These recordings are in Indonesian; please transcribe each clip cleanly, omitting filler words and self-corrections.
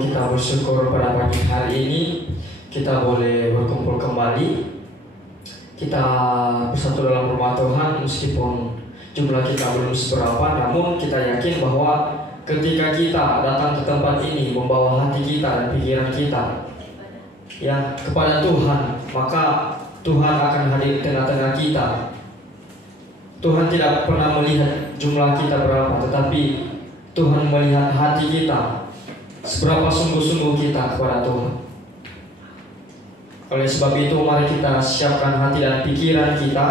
kita bersyukur pada pagi hari ini kita boleh berkumpul kembali. Kita bersatu dalam rumah Tuhan meskipun jumlah kita belum seberapa, namun kita yakin bahwa ketika kita datang ke tempat ini membawa hati kita dan pikiran kita ya kepada Tuhan, maka Tuhan akan hadir di tengah-tengah kita. Tuhan tidak pernah melihat jumlah kita berapa, tetapi Tuhan melihat hati kita, seberapa sungguh-sungguh kita kepada Tuhan. Oleh sebab itu mari kita siapkan hati dan pikiran kita.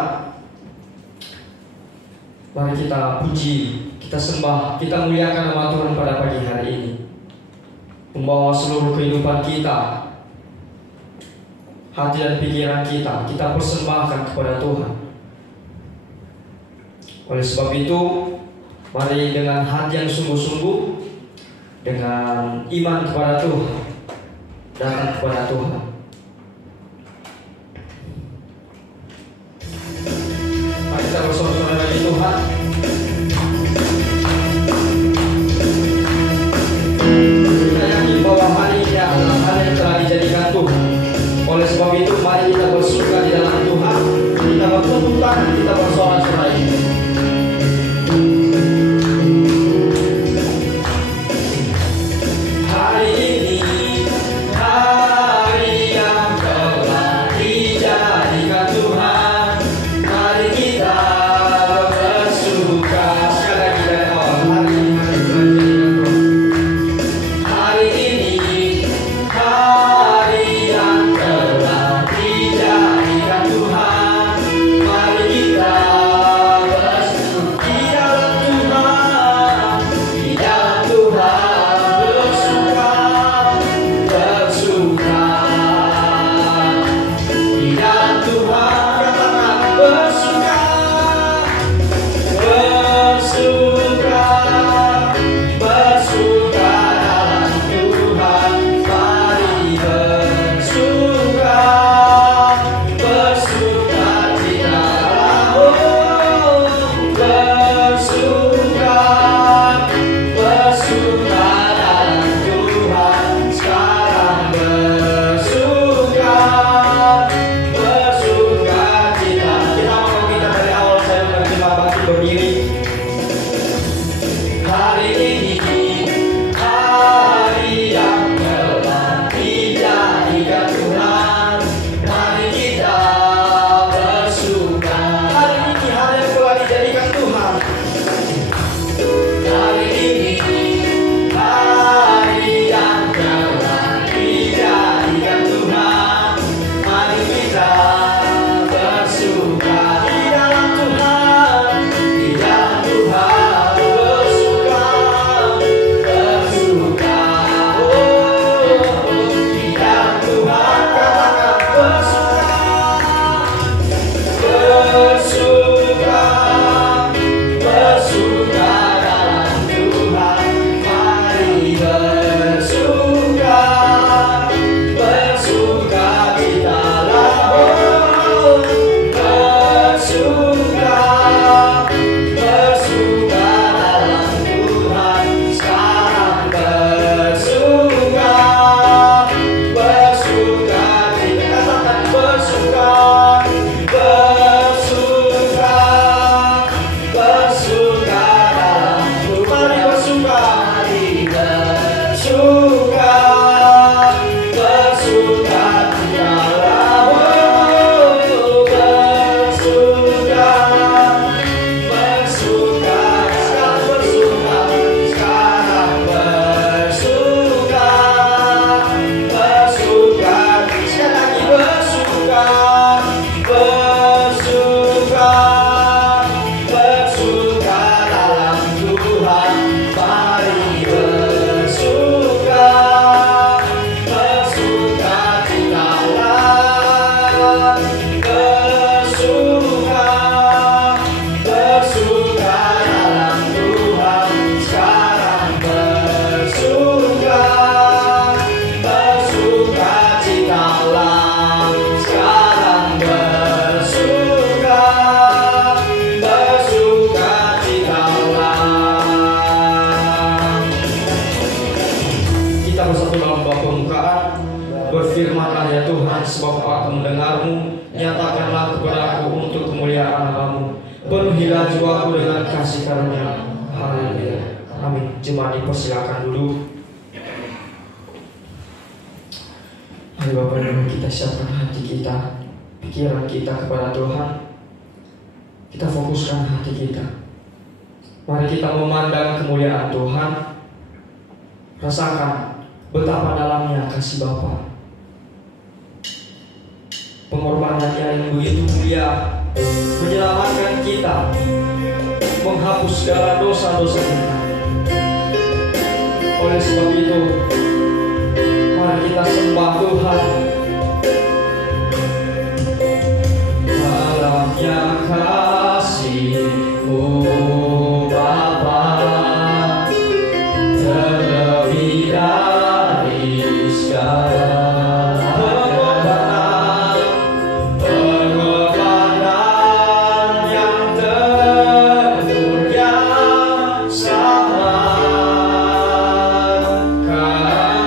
Mari kita puji, kita sembah, kita muliakan nama Tuhan pada pagi hari ini. Membawa seluruh kehidupan kita, hati dan pikiran kita persembahkan kepada Tuhan. Oleh sebab itu mari dengan hati yang sungguh-sungguh, dengan iman kepada Tuhan, datang kepada Tuhan. Mari kita bersama-sama bagi Tuhan. Kita yakin bahwa hari ini adalah hari yang telah dijadikan Tuhan. Oleh sebab itu mari kita bersuka di dalam Tuhan. Kita bertepuk tangan, kita bersorak-sorai. Kita dalam bab permukaan. Berfirmanlah ya Tuhan, sebab aku mendengar-Mu. Nyatakanlah kepada aku untuk kemuliaan nama-Mu. Penuhilah jiwaku dengan kasih karunia. Haleluya. Amin. Jemaat dipersilakan dulu. Mari Bapak dan Ibu, kita siapkan hati kita, pikiran kita kepada Tuhan. Kita fokuskan hati kita. Mari kita memandang kemuliaan Tuhan. Rasakan betapa dalamnya kasih Bapa. Pengorbanannya yang begitu mulia menyelamatkan kita, menghapus segala dosa-dosa kita. Oleh sebab itu, mari kita sembah Tuhan. Dalamnya kasih-Mu Bapa, terlebih dari segala Kasih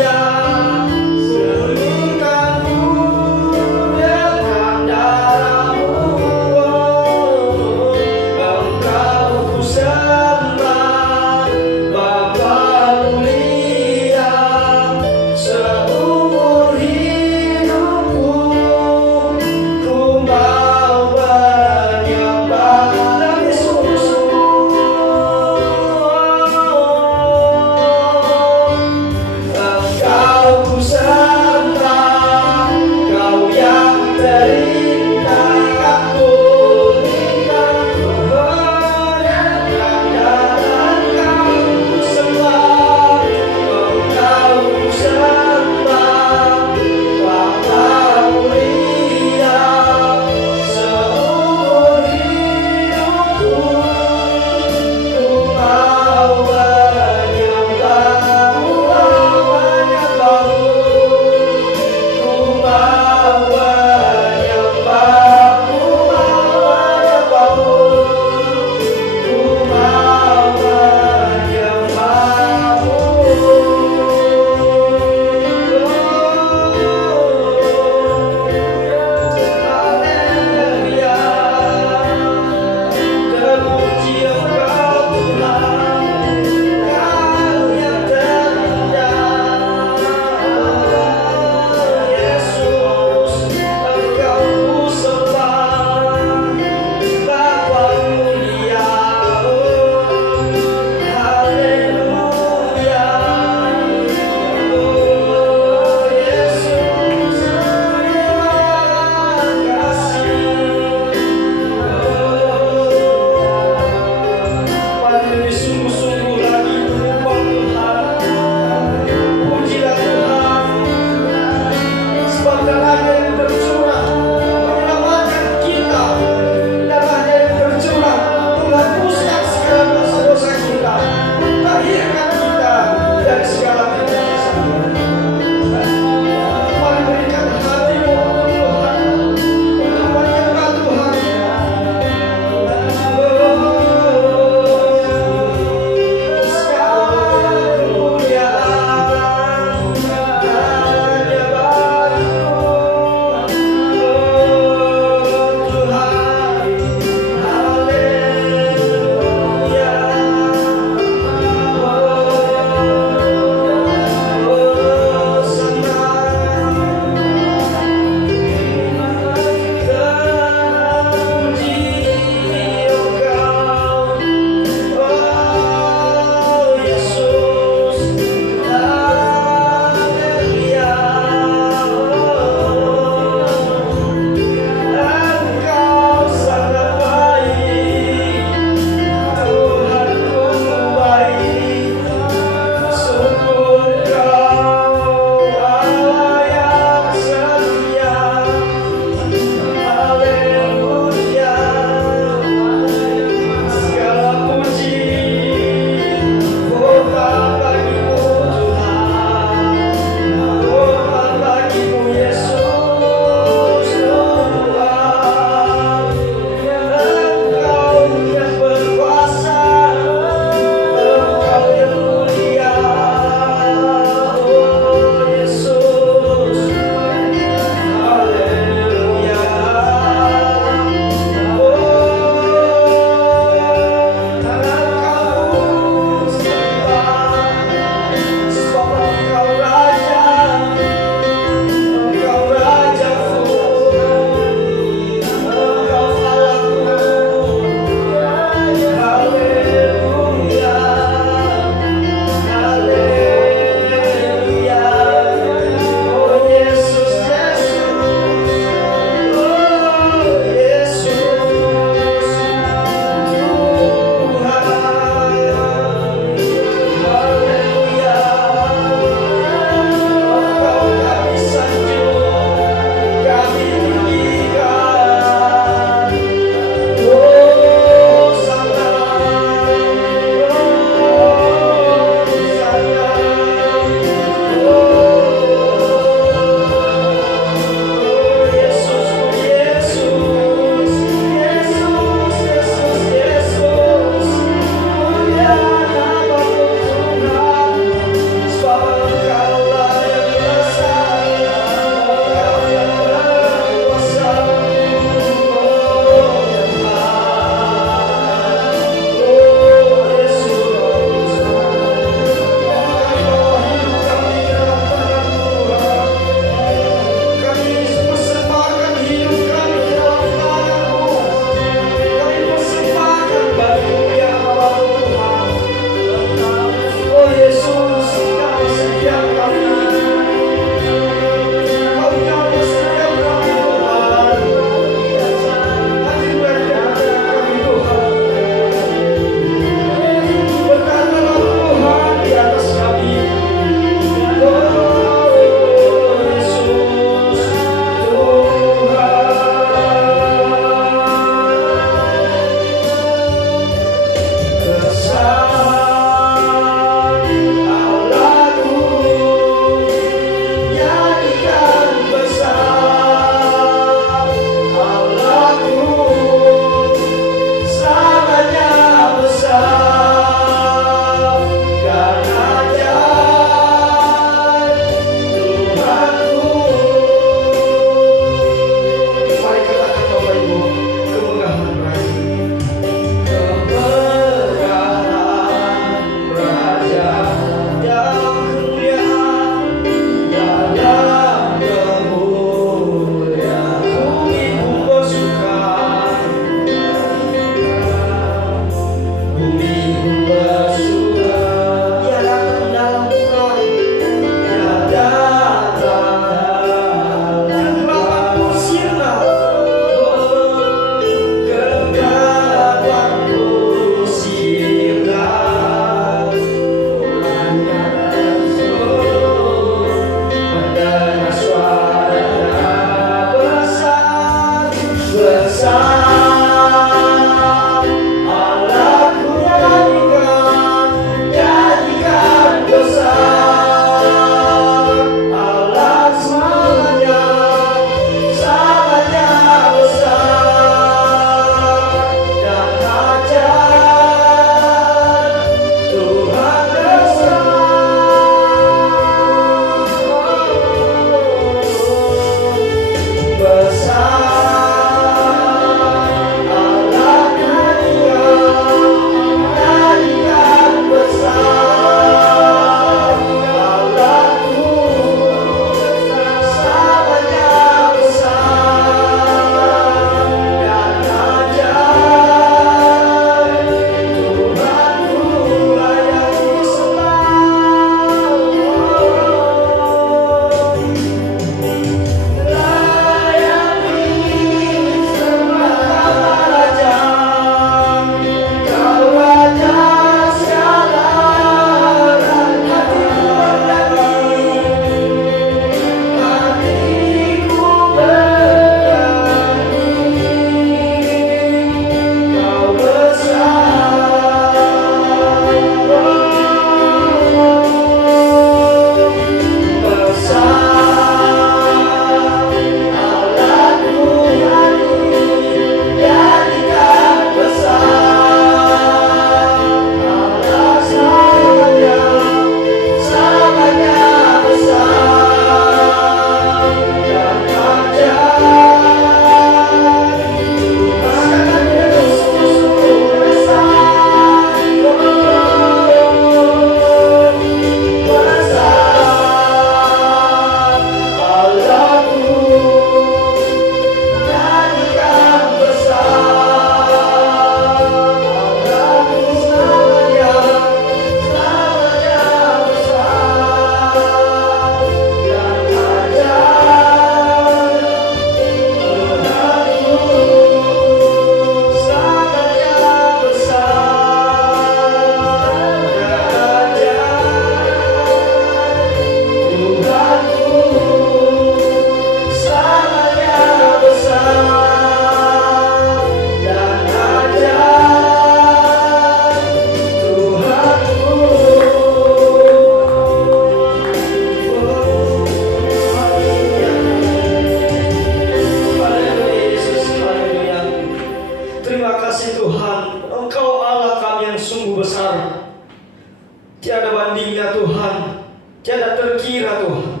Tiada bandingnya Tuhan, tiada terkira Tuhan.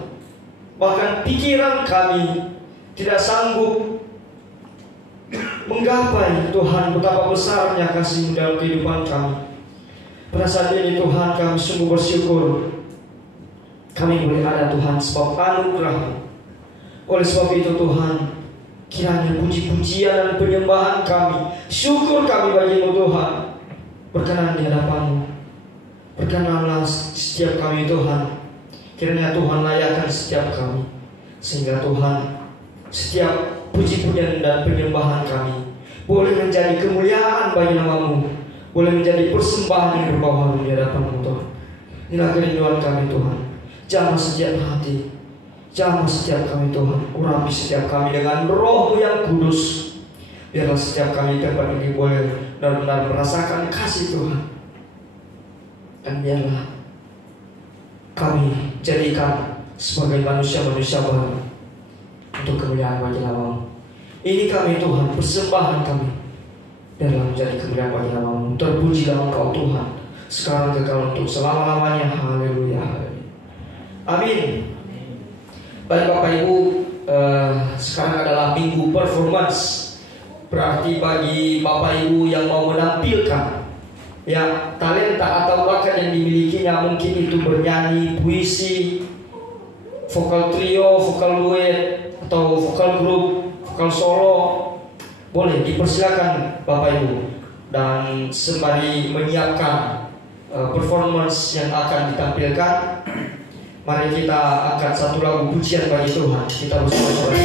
Bahkan pikiran kami tidak sanggup menggapai Tuhan betapa besarnya kasih-Mu dalam kehidupan kami. Pada saat ini Tuhan, kami sungguh bersyukur kami boleh ada Tuhan sebab anugerah-Mu. Oleh sebab itu Tuhan, kiranya puji-pujian dan penyembahan kami, syukur kami bagi-Mu Tuhan, berkenan di hadapan-Mu. Berkenanlah setiap kami Tuhan. Kiranya Tuhan layakkan setiap kami, sehingga Tuhan setiap puji-pujian dan penyembahan kami boleh menjadi kemuliaan bagi nama-Mu, boleh menjadi persembahan yang berbau di hadapan-Mu Tuhan. Inilah kerinduan kami Tuhan. Jamah setiap hati, jamah setiap kami Tuhan. Urapi setiap kami dengan Roh-Mu yang kudus. Biarlah setiap kami tempat ini boleh benar-benar merasakan kasih Tuhan. Dan biarlah kami jadikan sebagai manusia-manusia baru untuk kemuliaan bagi nama-Mu. Ini kami Tuhan, persembahan kami. Biarlah menjadi kemuliaan bagi nama-Mu. Terpujilah Engkau Tuhan, sekarang kekal untuk selama-lamanya. Haleluya. Amin. Baik Bapak Ibu, sekarang adalah minggu performance. Berarti bagi Bapak Ibu yang mau menampilkan ya talenta atau bakat yang dimilikinya, mungkin itu bernyanyi, puisi, vokal trio, vokal duet, atau vokal grup, vokal solo, boleh dipersilakan Bapak Ibu. Dan sembari menyiapkan performance yang akan ditampilkan, mari kita angkat satu lagu pujian bagi Tuhan. Kita bersama-sama.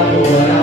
Tuhan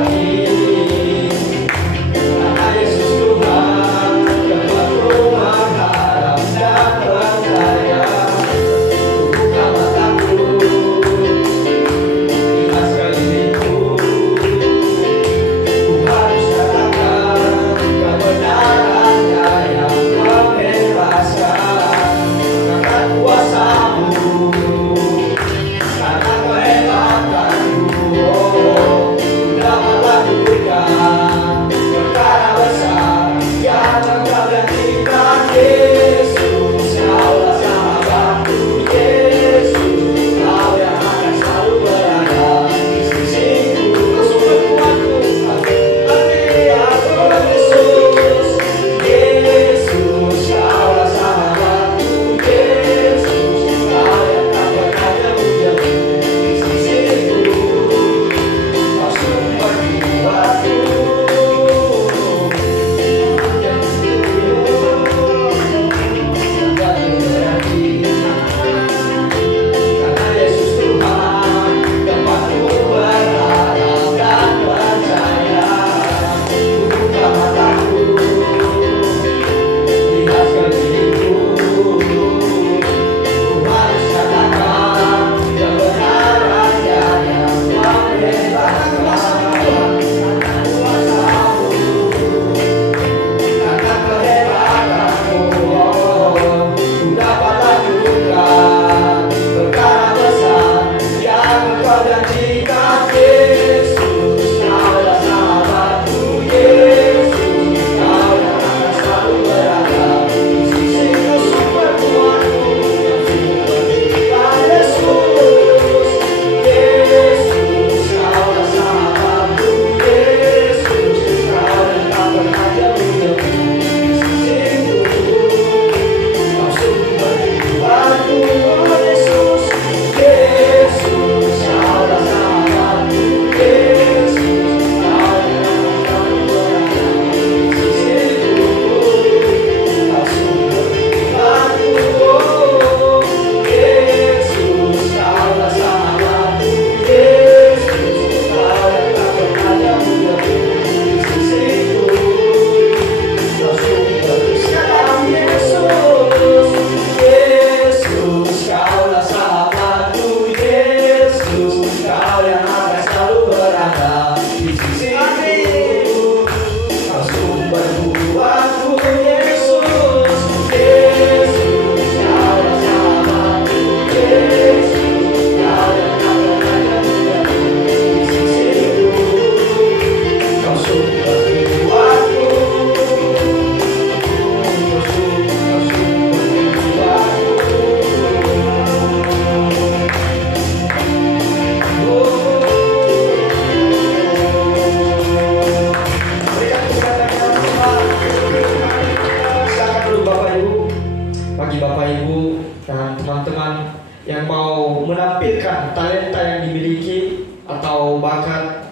ada talenta yang dimiliki atau bakat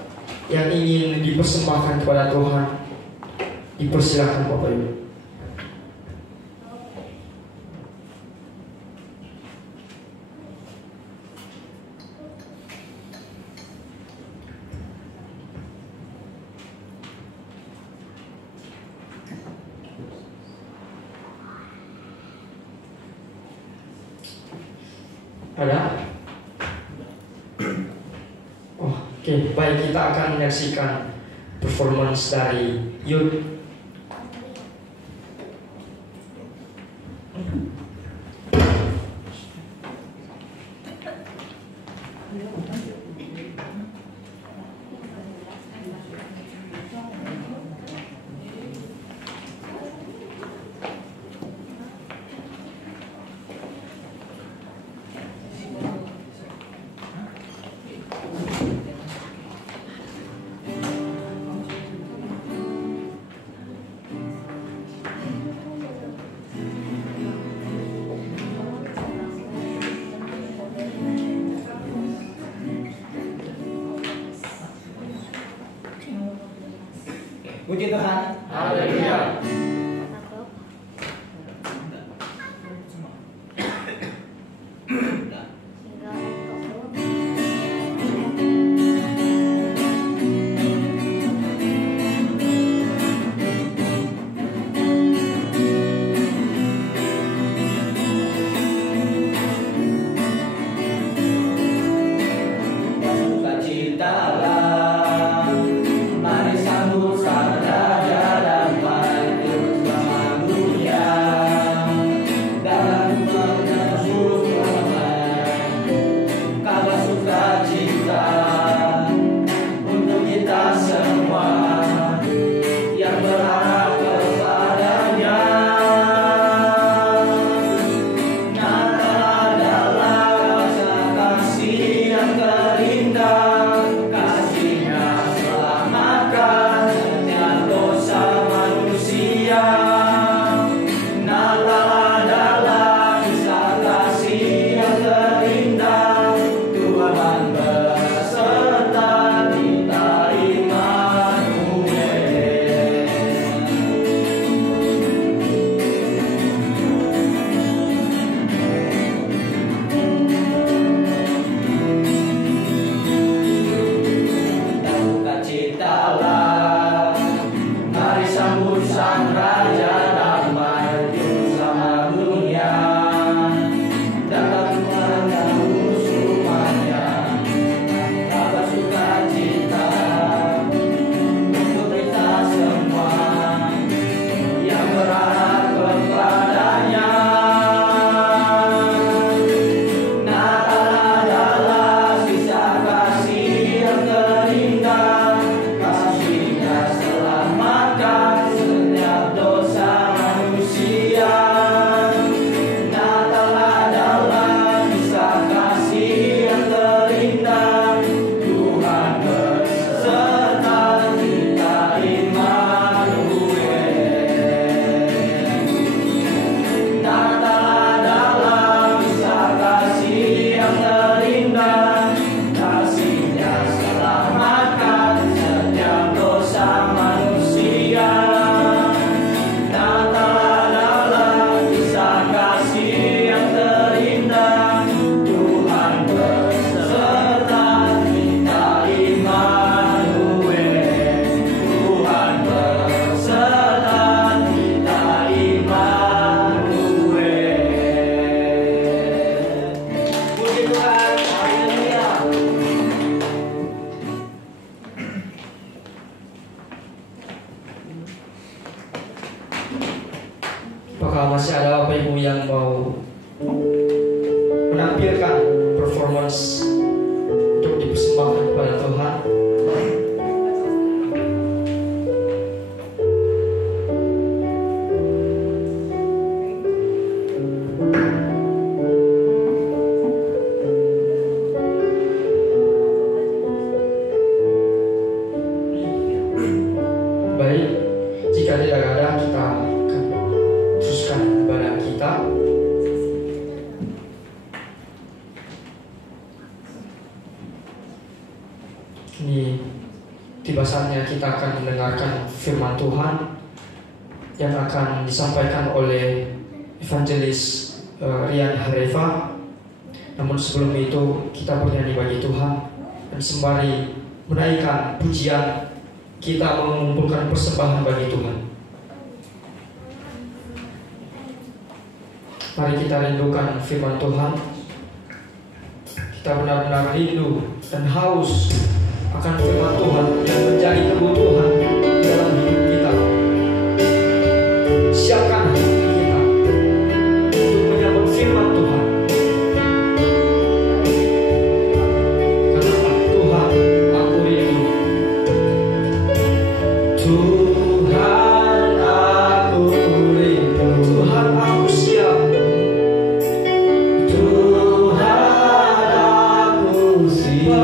yang ingin dipersembahkan kepada Tuhan, dipersilakan Bapak Ibu. Ada? Oh, oke, baik, kita akan menyaksikan performance dari Youth. Puji Tuhan. Haleluya. Apakah masih ada Bapak Ibu yang mau menampilkan performance untuk dipersembahkan kepada Tuhan? Baik, jika tidak ada, kita akan teruskan ibadah kita. saatnya kita akan mendengarkan firman Tuhan yang akan disampaikan oleh evangelis Rian Harefa. Namun sebelum itu kita bernyanyi bagi Tuhan, dan sembari menaikkan pujian kita mengumpulkan persembahan bagi Tuhan. Mari kita rindukan firman Tuhan. Kita benar-benar rindu dan haus akan firman Tuhan yang menjadi kebutuhan dalam hidup kita. Siapkan hati kita untuk menyambut firman Tuhan. Katakan, Tuhan, aku rindu. Tuhan, aku rindu. Tuhan, aku siap. Tuhan, aku siap.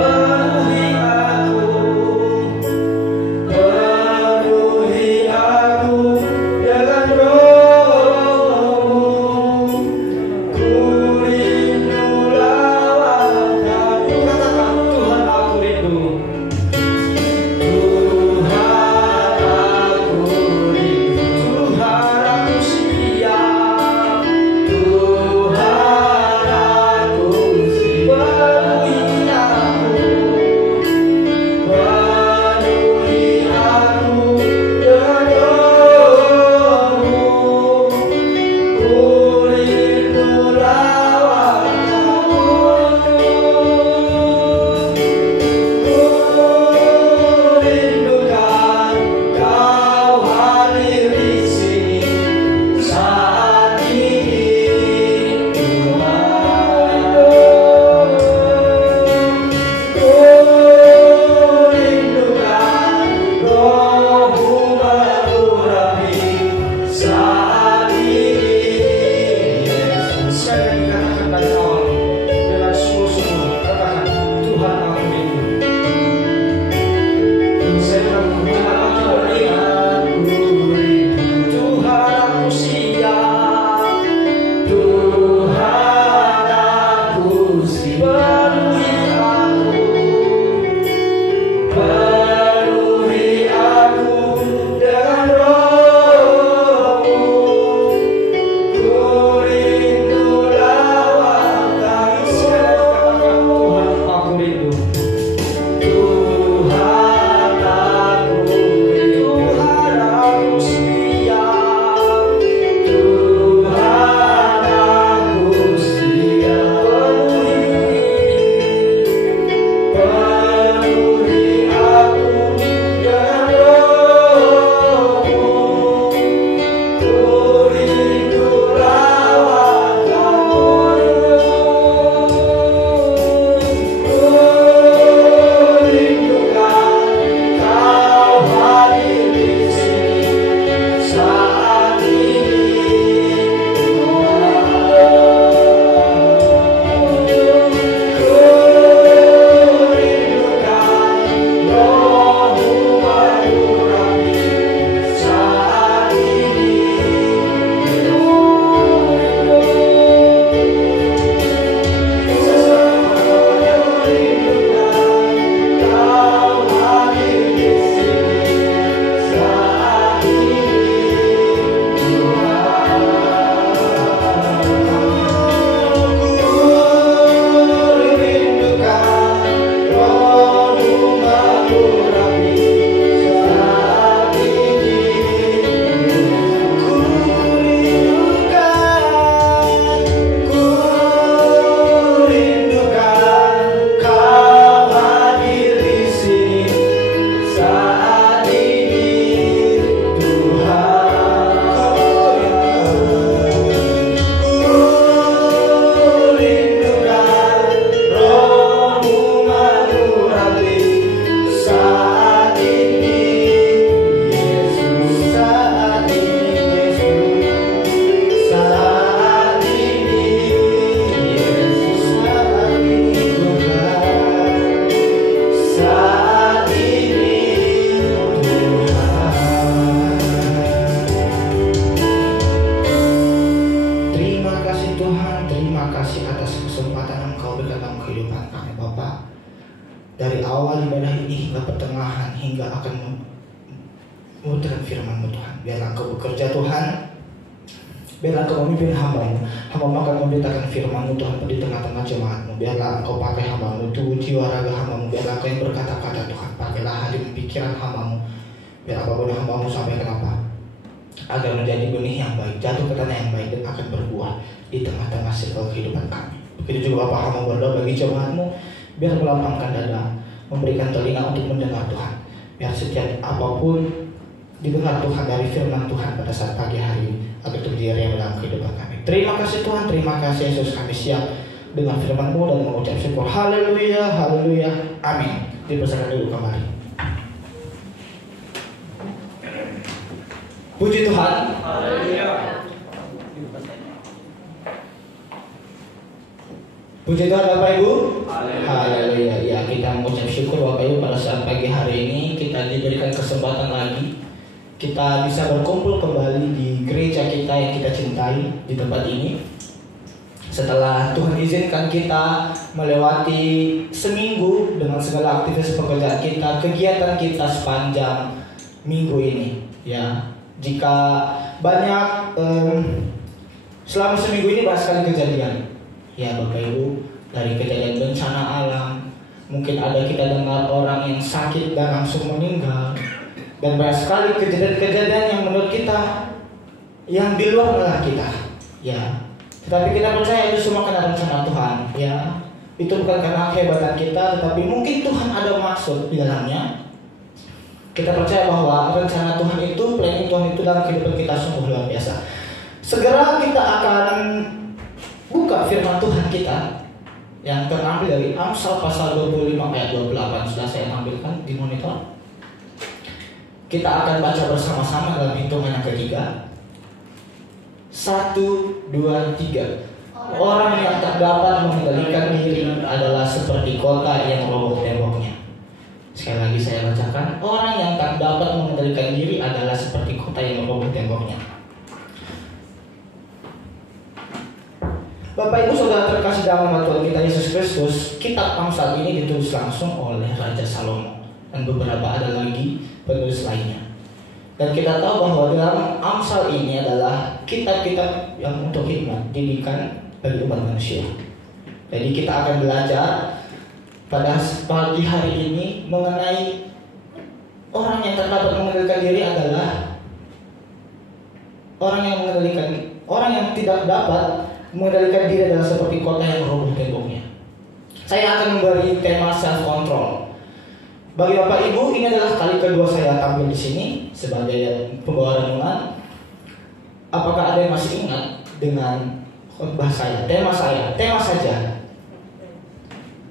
dari awal ibadah ini hingga pertengahan, hingga akan memutarkan firman-Mu Tuhan. Biarlah Engkau bekerja Tuhan, biarlah Engkau memimpin hamba-Mu. Hamba-Mu akan memberitakan firman-Mu Tuhan di tengah-tengah jemaat-Mu. Biarlah Engkau pakai hamba-Mu, tubuh jiwa raga hamba-Mu. Biarlah Engkau yang berkata-kata Tuhan. Pakailah hati dan pikiran hamba-Mu. Biar apapun yang hamba-Mu sampaikan agar menjadi benih yang baik, jatuh ke tanah yang baik, dan akan berbuah di tengah-tengah circle kehidupan kami. Begitu juga Bapak, hamba berdoa bagi jemaat-Mu, biar melapangkan dada, memberikan telinga untuk mendengar Tuhan. Biar setiap apapun didengar Tuhan dari firman Tuhan pada saat pagi hari ini, agar terjadi dalam kehidupan kami. Terima kasih Tuhan, terima kasih Yesus, kami siap dengan firman-Mu dan mengucap syukur. Haleluya, haleluya, amin. Dipersilakan dulu kembali. Puji Tuhan. Haleluya. Puji Tuhan Bapak Ibu. Haleluya. Haleluya. Ya, kita mengucap syukur Bapak Ibu pada saat pagi hari ini kita diberikan kesempatan lagi. Kita bisa berkumpul kembali di gereja kita yang kita cintai di tempat ini. Setelah Tuhan izinkan kita melewati seminggu dengan segala aktivitas pekerjaan kita, kegiatan kita sepanjang minggu ini, ya. Jika banyak selama seminggu ini banyak sekali kejadian, ya Bapak Ibu, dari kejadian bencana alam, mungkin ada kita dengar orang yang sakit dan langsung meninggal, dan banyak sekali kejadian-kejadian yang menurut kita yang di luar nalar kita, ya. Tetapi kita percaya itu semua karena rencana Tuhan, ya. Itu bukan karena kehebatan kita, tetapi mungkin Tuhan ada maksud di dalamnya. Kita percaya bahwa rencana Tuhan itu, planning Tuhan itu dalam kehidupan kita sungguh luar biasa. Segera kita akan buka firman Tuhan kita yang terambil dari Amsal pasal 25 ayat 28. Sudah saya tampilkan di monitor. Kita akan baca bersama-sama dalam hitungan yang ketiga. 1, 2, 3. Orang yang tak dapat mengendalikan diri adalah seperti kota yang roboh temboknya. Sekali lagi saya bacakan. Orang yang tak dapat mengendalikan diri adalah seperti kota yang roboh temboknya. Bapak Ibu Saudara terkasih dalam nama Tuhan kita Yesus Kristus, kitab Amsal ini ditulis langsung oleh Raja Salomo, dan beberapa ada lagi penulis lainnya. Dan kita tahu bahwa dalam Amsal ini adalah kitab-kitab yang untuk hikmat, didikan bagi umat manusia. Jadi kita akan belajar pada pagi hari ini mengenai orang yang tak dapat mengendalikan diri adalah orang yang tidak dapat mengendalikan diri adalah seperti kota yang roboh temboknya. Saya akan memberi tema self control. Bagi Bapak Ibu, ini adalah kali kedua saya tampil di sini sebagai pembawa renungan. Apakah ada yang masih ingat dengan khotbah saya? Tema saja.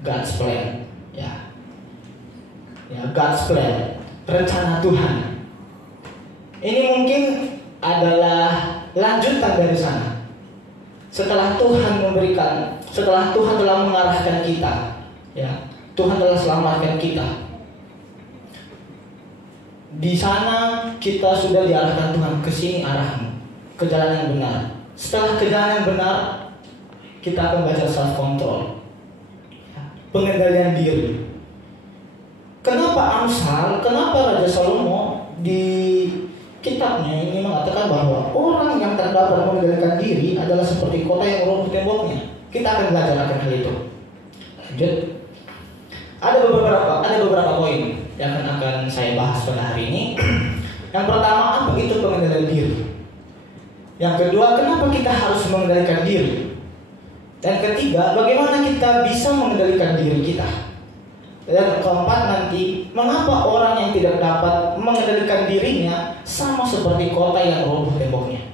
God's plan, ya, God's plan, rencana Tuhan. Ini mungkin adalah lanjutan dari sana. Setelah Tuhan telah mengarahkan kita, ya, Tuhan telah selamatkan kita. Di sana kita sudah diarahkan Tuhan ke sini arahmu, ke jalan yang benar. Setelah ke jalan yang benar, kita akan belajar self control, pengendalian diri. Kenapa Amsal? Kenapa Raja Salomo di kitabnya ini mengatakan bahwa orang yang tak dapat mengendalikan diri adalah seperti kota yang roboh temboknya? Kita akan belajar akan hal itu. Lanjut. Ada beberapa poin yang akan saya bahas pada hari ini. Yang pertama, apa itu pengendalian diri? Yang kedua, kenapa kita harus mengendalikan diri? Dan ketiga, bagaimana kita bisa mengendalikan diri kita? Dan keempat nanti, mengapa orang yang tidak dapat mengendalikan dirinya sama seperti kota yang roboh temboknya?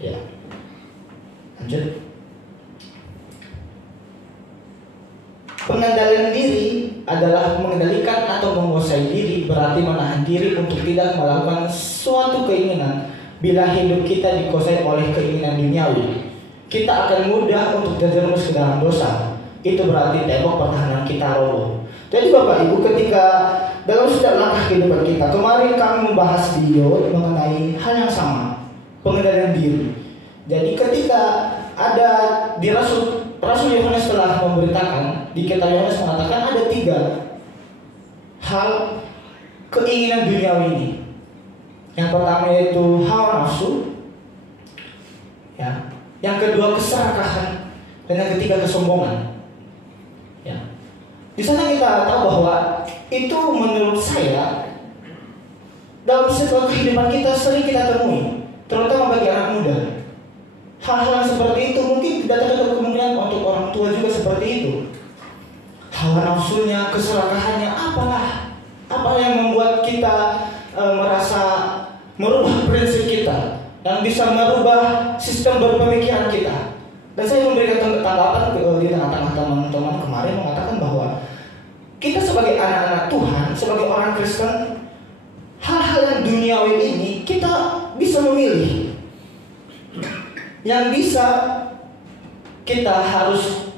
Ya, lanjut. Pengendalian diri adalah mengendalikan atau menguasai diri, berarti menahan diri untuk tidak melakukan suatu keinginan. Bila hidup kita dikuasai oleh keinginan duniawi, kita akan mudah untuk terjerumus ke dalam dosa. Itu berarti tembok pertahanan kita roboh. Jadi Bapak Ibu, ketika dalam setiap langkah kehidupan kita, kemarin kami membahas video mengenai hal yang sama, pengendalian diri. Jadi ketika ada dirasuk Rasul Yohanes telah memberitakan di kitab Yohanes mengatakan ada 3 hal keinginan duniawi ini. Yang pertama yaitu hawa nafsu, ya. Yang kedua keserakahan, dan yang ketiga kesombongan. Ya. Di sana kita tahu bahwa itu menurut saya dalam setiap kehidupan kita sering kita temui, terutama bagi anak muda. Hal-hal seperti itu mungkin tidak tertutup kemungkinan untuk orang tua juga seperti itu. Hawa nafsunya, keserakahannya, apa yang membuat kita merasa merubah prinsip kita, yang bisa merubah sistem berpemikiran kita. Dan saya memberikan tanggapan di tengah-tengah teman-teman kemarin mengatakan bahwa kita sebagai anak-anak Tuhan, sebagai orang Kristen, hal-hal yang duniawi ini kita bisa memilih. Yang bisa kita harus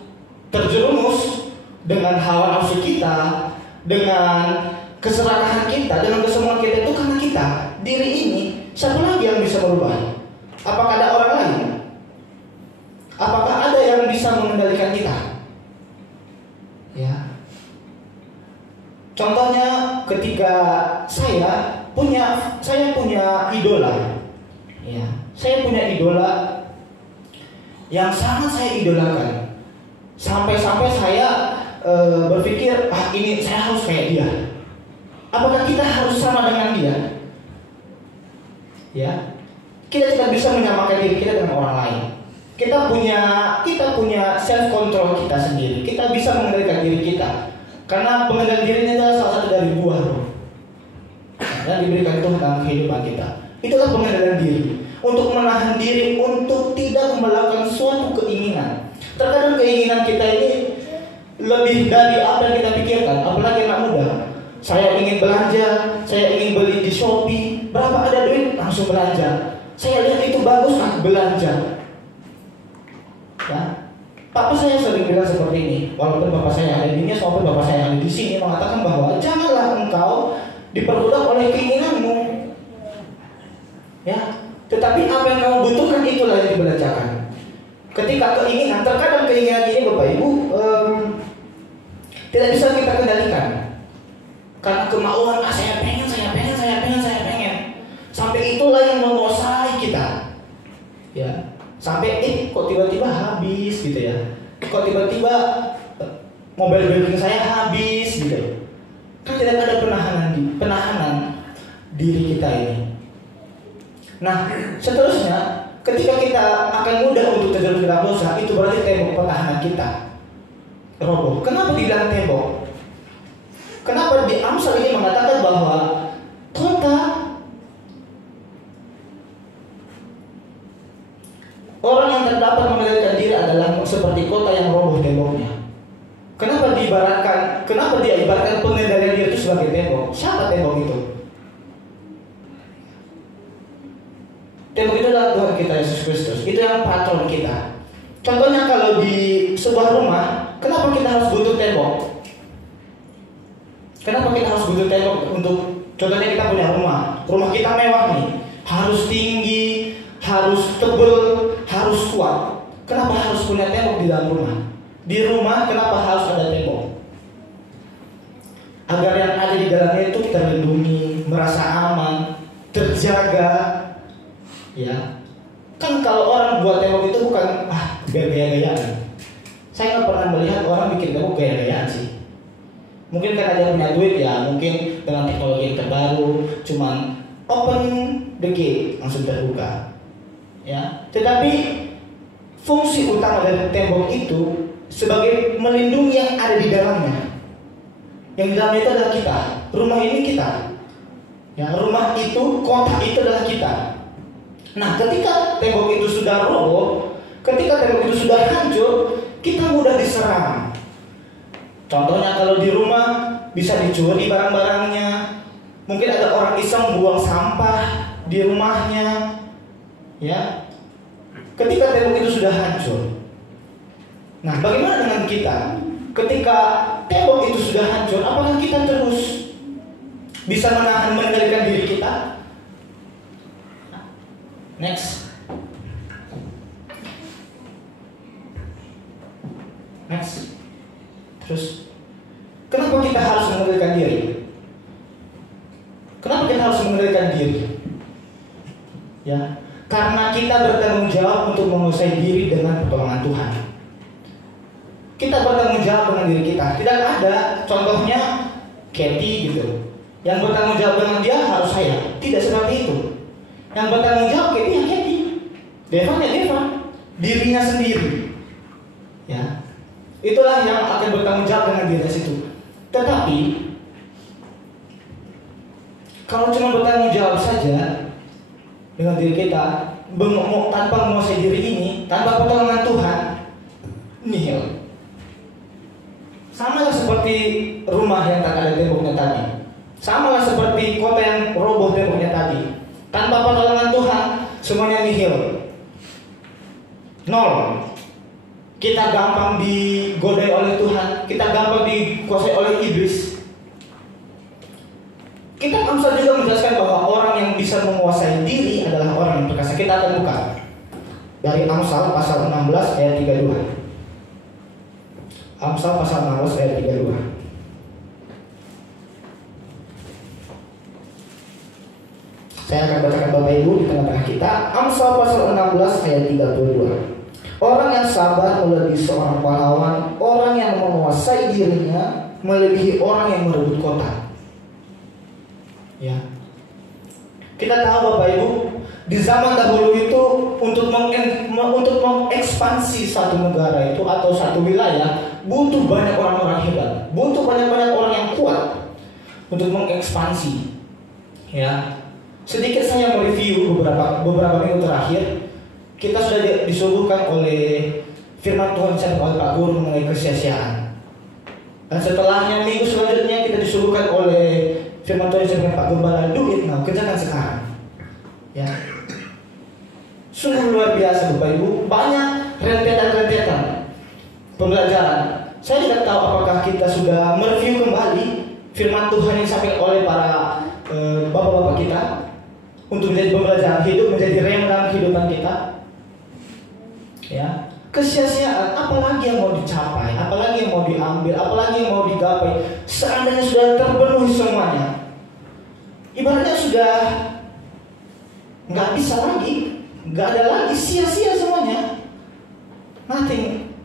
terjerumus dengan hawa nafsu kita, dengan keserakahan kita, dengan kesombongan kita itu karena kita. Diri ini, siapa lagi yang bisa merubah? Apakah ada orang lain? Apakah ada yang bisa mengendalikan kita? Ya. Contohnya ketika saya punya idola. Ya, saya punya idola yang sangat saya idolakan. Sampai-sampai saya berpikir, ini saya harus kayak dia. Apakah kita harus sama dengan dia? Ya, kita tidak bisa menyamakan diri kita dengan orang lain. Kita punya self control kita sendiri. Kita bisa mengendalikan diri kita. Karena pengendalian diri ini adalah salah satu dari buah roh yang diberikan Tuhan dalam kehidupan kita. Itulah pengendalian diri. Untuk menahan diri untuk tidak melakukan suatu keinginan. Terkadang keinginan kita ini lebih dari apa yang kita pikirkan. Apalagi anak muda. Saya ingin belanja, saya ingin beli di Shopee. Berapa ada duit langsung belanja. Saya lihat itu bagus, belanja. Ya. Papa saya sering bilang seperti ini. Walaupun bapak saya ada di dunia, walaupun bapak saya ada di sini, mengatakan bahwa janganlah engkau diperbudak oleh keinginanmu. Ya. Tetapi apa yang kamu butuhkan itulah yang dibelanjakan. Ketika keinginan, terkadang keinginan ini Bapak Ibu tidak bisa kita kendalikan. Karena kemauan, saya pengen. Sampai itulah yang menguasai kita. Ya, sampai kok tiba-tiba habis gitu ya. Kok tiba-tiba mobile banking saya habis gitu. Kan tidak ada penahanan diri kita ini. Nah, seterusnya ketika kita akan mudah untuk terjerumus dalam dosa, itu berarti tembok pertahanan kita roboh. Kenapa dibilang tembok? Kenapa di Amsal ini mengatakan bahwa orang yang terdapat mengendalikan diri adalah seperti kota yang roboh temboknya. Kenapa dia ibaratkan pengendalian diri itu sebagai tembok? Siapa tembok itu? Tembok itu adalah Tuhan kita Yesus Kristus. Itu yang patron kita. Contohnya kalau di sebuah rumah, kenapa kita harus butuh tembok? Kenapa kita harus butuh tembok untuk, contohnya kita punya rumah kita mewah nih, harus tinggi, harus tebal, harus kuat. Kenapa harus punya tembok di dalam rumah? Di rumah kenapa harus ada tembok? Agar yang ada di dalamnya itu terlindungi, merasa aman, terjaga. Ya, kan kalau orang buat tembok itu bukan gaya-gayaan. Saya nggak pernah melihat orang bikin tembok gaya-gayaan sih. Mungkin karena dia punya duit ya, mungkin dengan teknologi yang terbaru, cuman open the gate langsung terbuka. Ya, tetapi fungsi utama dari tembok itu sebagai melindungi yang ada di dalamnya. Yang di dalamnya itu adalah kita. Rumah ini kita. Ya, rumah itu, kota itu adalah kita. Nah, ketika tembok itu sudah roboh, ketika tembok itu sudah hancur, kita mudah diserang. Contohnya kalau di rumah bisa dicuri barang-barangnya. Mungkin ada orang iseng buang sampah di rumahnya. Ya. Ketika tembok itu sudah hancur. Nah, bagaimana dengan kita? Ketika tembok itu sudah hancur, apakah kita terus bisa mengendalikan diri kita? Next. Terus, kenapa kita harus mengendalikan diri? Kenapa kita harus mengendalikan diri? Ya, karena kita bertanggung jawab untuk menguasai diri dengan pertolongan Tuhan. Kita bertanggung jawab dengan diri kita. Tidak ada contohnya Kathy gitu. Yang bertanggung jawab dengan dia harus saya. Tidak seperti itu. Yang bertanggung jawab Kathy ya Kathy. Deva ya Deva. Dirinya sendiri. Ya. Itulah yang akan bertanggung jawab dengan diri situ. Tetapi kalau cuma bertanggung jawab saja dengan diri kita tanpa menguasai diri ini, tanpa pertolongan Tuhan, nihil. Sama lah seperti rumah yang tak ada temboknya tadi. Sama lah seperti kota yang roboh temboknya tadi. Tanpa pertolongan Tuhan, semuanya nihil. Nol. Kita gampang digodai oleh Tuhan, kita gampang dikuasai oleh iblis. Kita Amsal juga menjelaskan bahwa orang yang bisa menguasai diri adalah orang yang perkasa. Kita akan buka dari Amsal pasal 16 ayat 32. Amsal pasal 16 ayat 32. Saya akan bacakan Bapak Ibu di tengah-tengah kita. Amsal pasal 16 ayat 32. Orang yang sabar melebihi seorang pahlawan, orang yang menguasai dirinya melebihi orang yang merebut kota. Ya. Kita tahu Bapak Ibu, di zaman dahulu itu untuk mengekspansi satu negara itu atau satu wilayah butuh banyak orang-orang hebat, butuh banyak-banyak orang yang kuat untuk mengekspansi. Ya. Sedikit saya mereview beberapa minggu terakhir. Kita sudah disuguhkan oleh firman Tuhan oleh Pak Guru mengenai kesia-siaan. Dan setelahnya minggu selanjutnya kita disuguhkan oleh firman Tuhan dengan Pak Gembala, do it now, kerjakan sekarang. Ya. Sungguh luar biasa Bapak Ibu, banyak rentetan-rentetan pembelajaran. Saya tidak tahu apakah kita sudah mereview kembali firman Tuhan yang disampaikan oleh para bapak-bapak kita untuk menjadi pembelajaran hidup, menjadi rem dalam kehidupan kita. Ya, kesia-siaan, apalagi yang mau dicapai, apalagi yang mau diambil, apalagi yang mau digapai, seandainya sudah terpenuhi semuanya, ibaratnya sudah nggak bisa lagi, nggak ada lagi, sia-sia semuanya, nothing.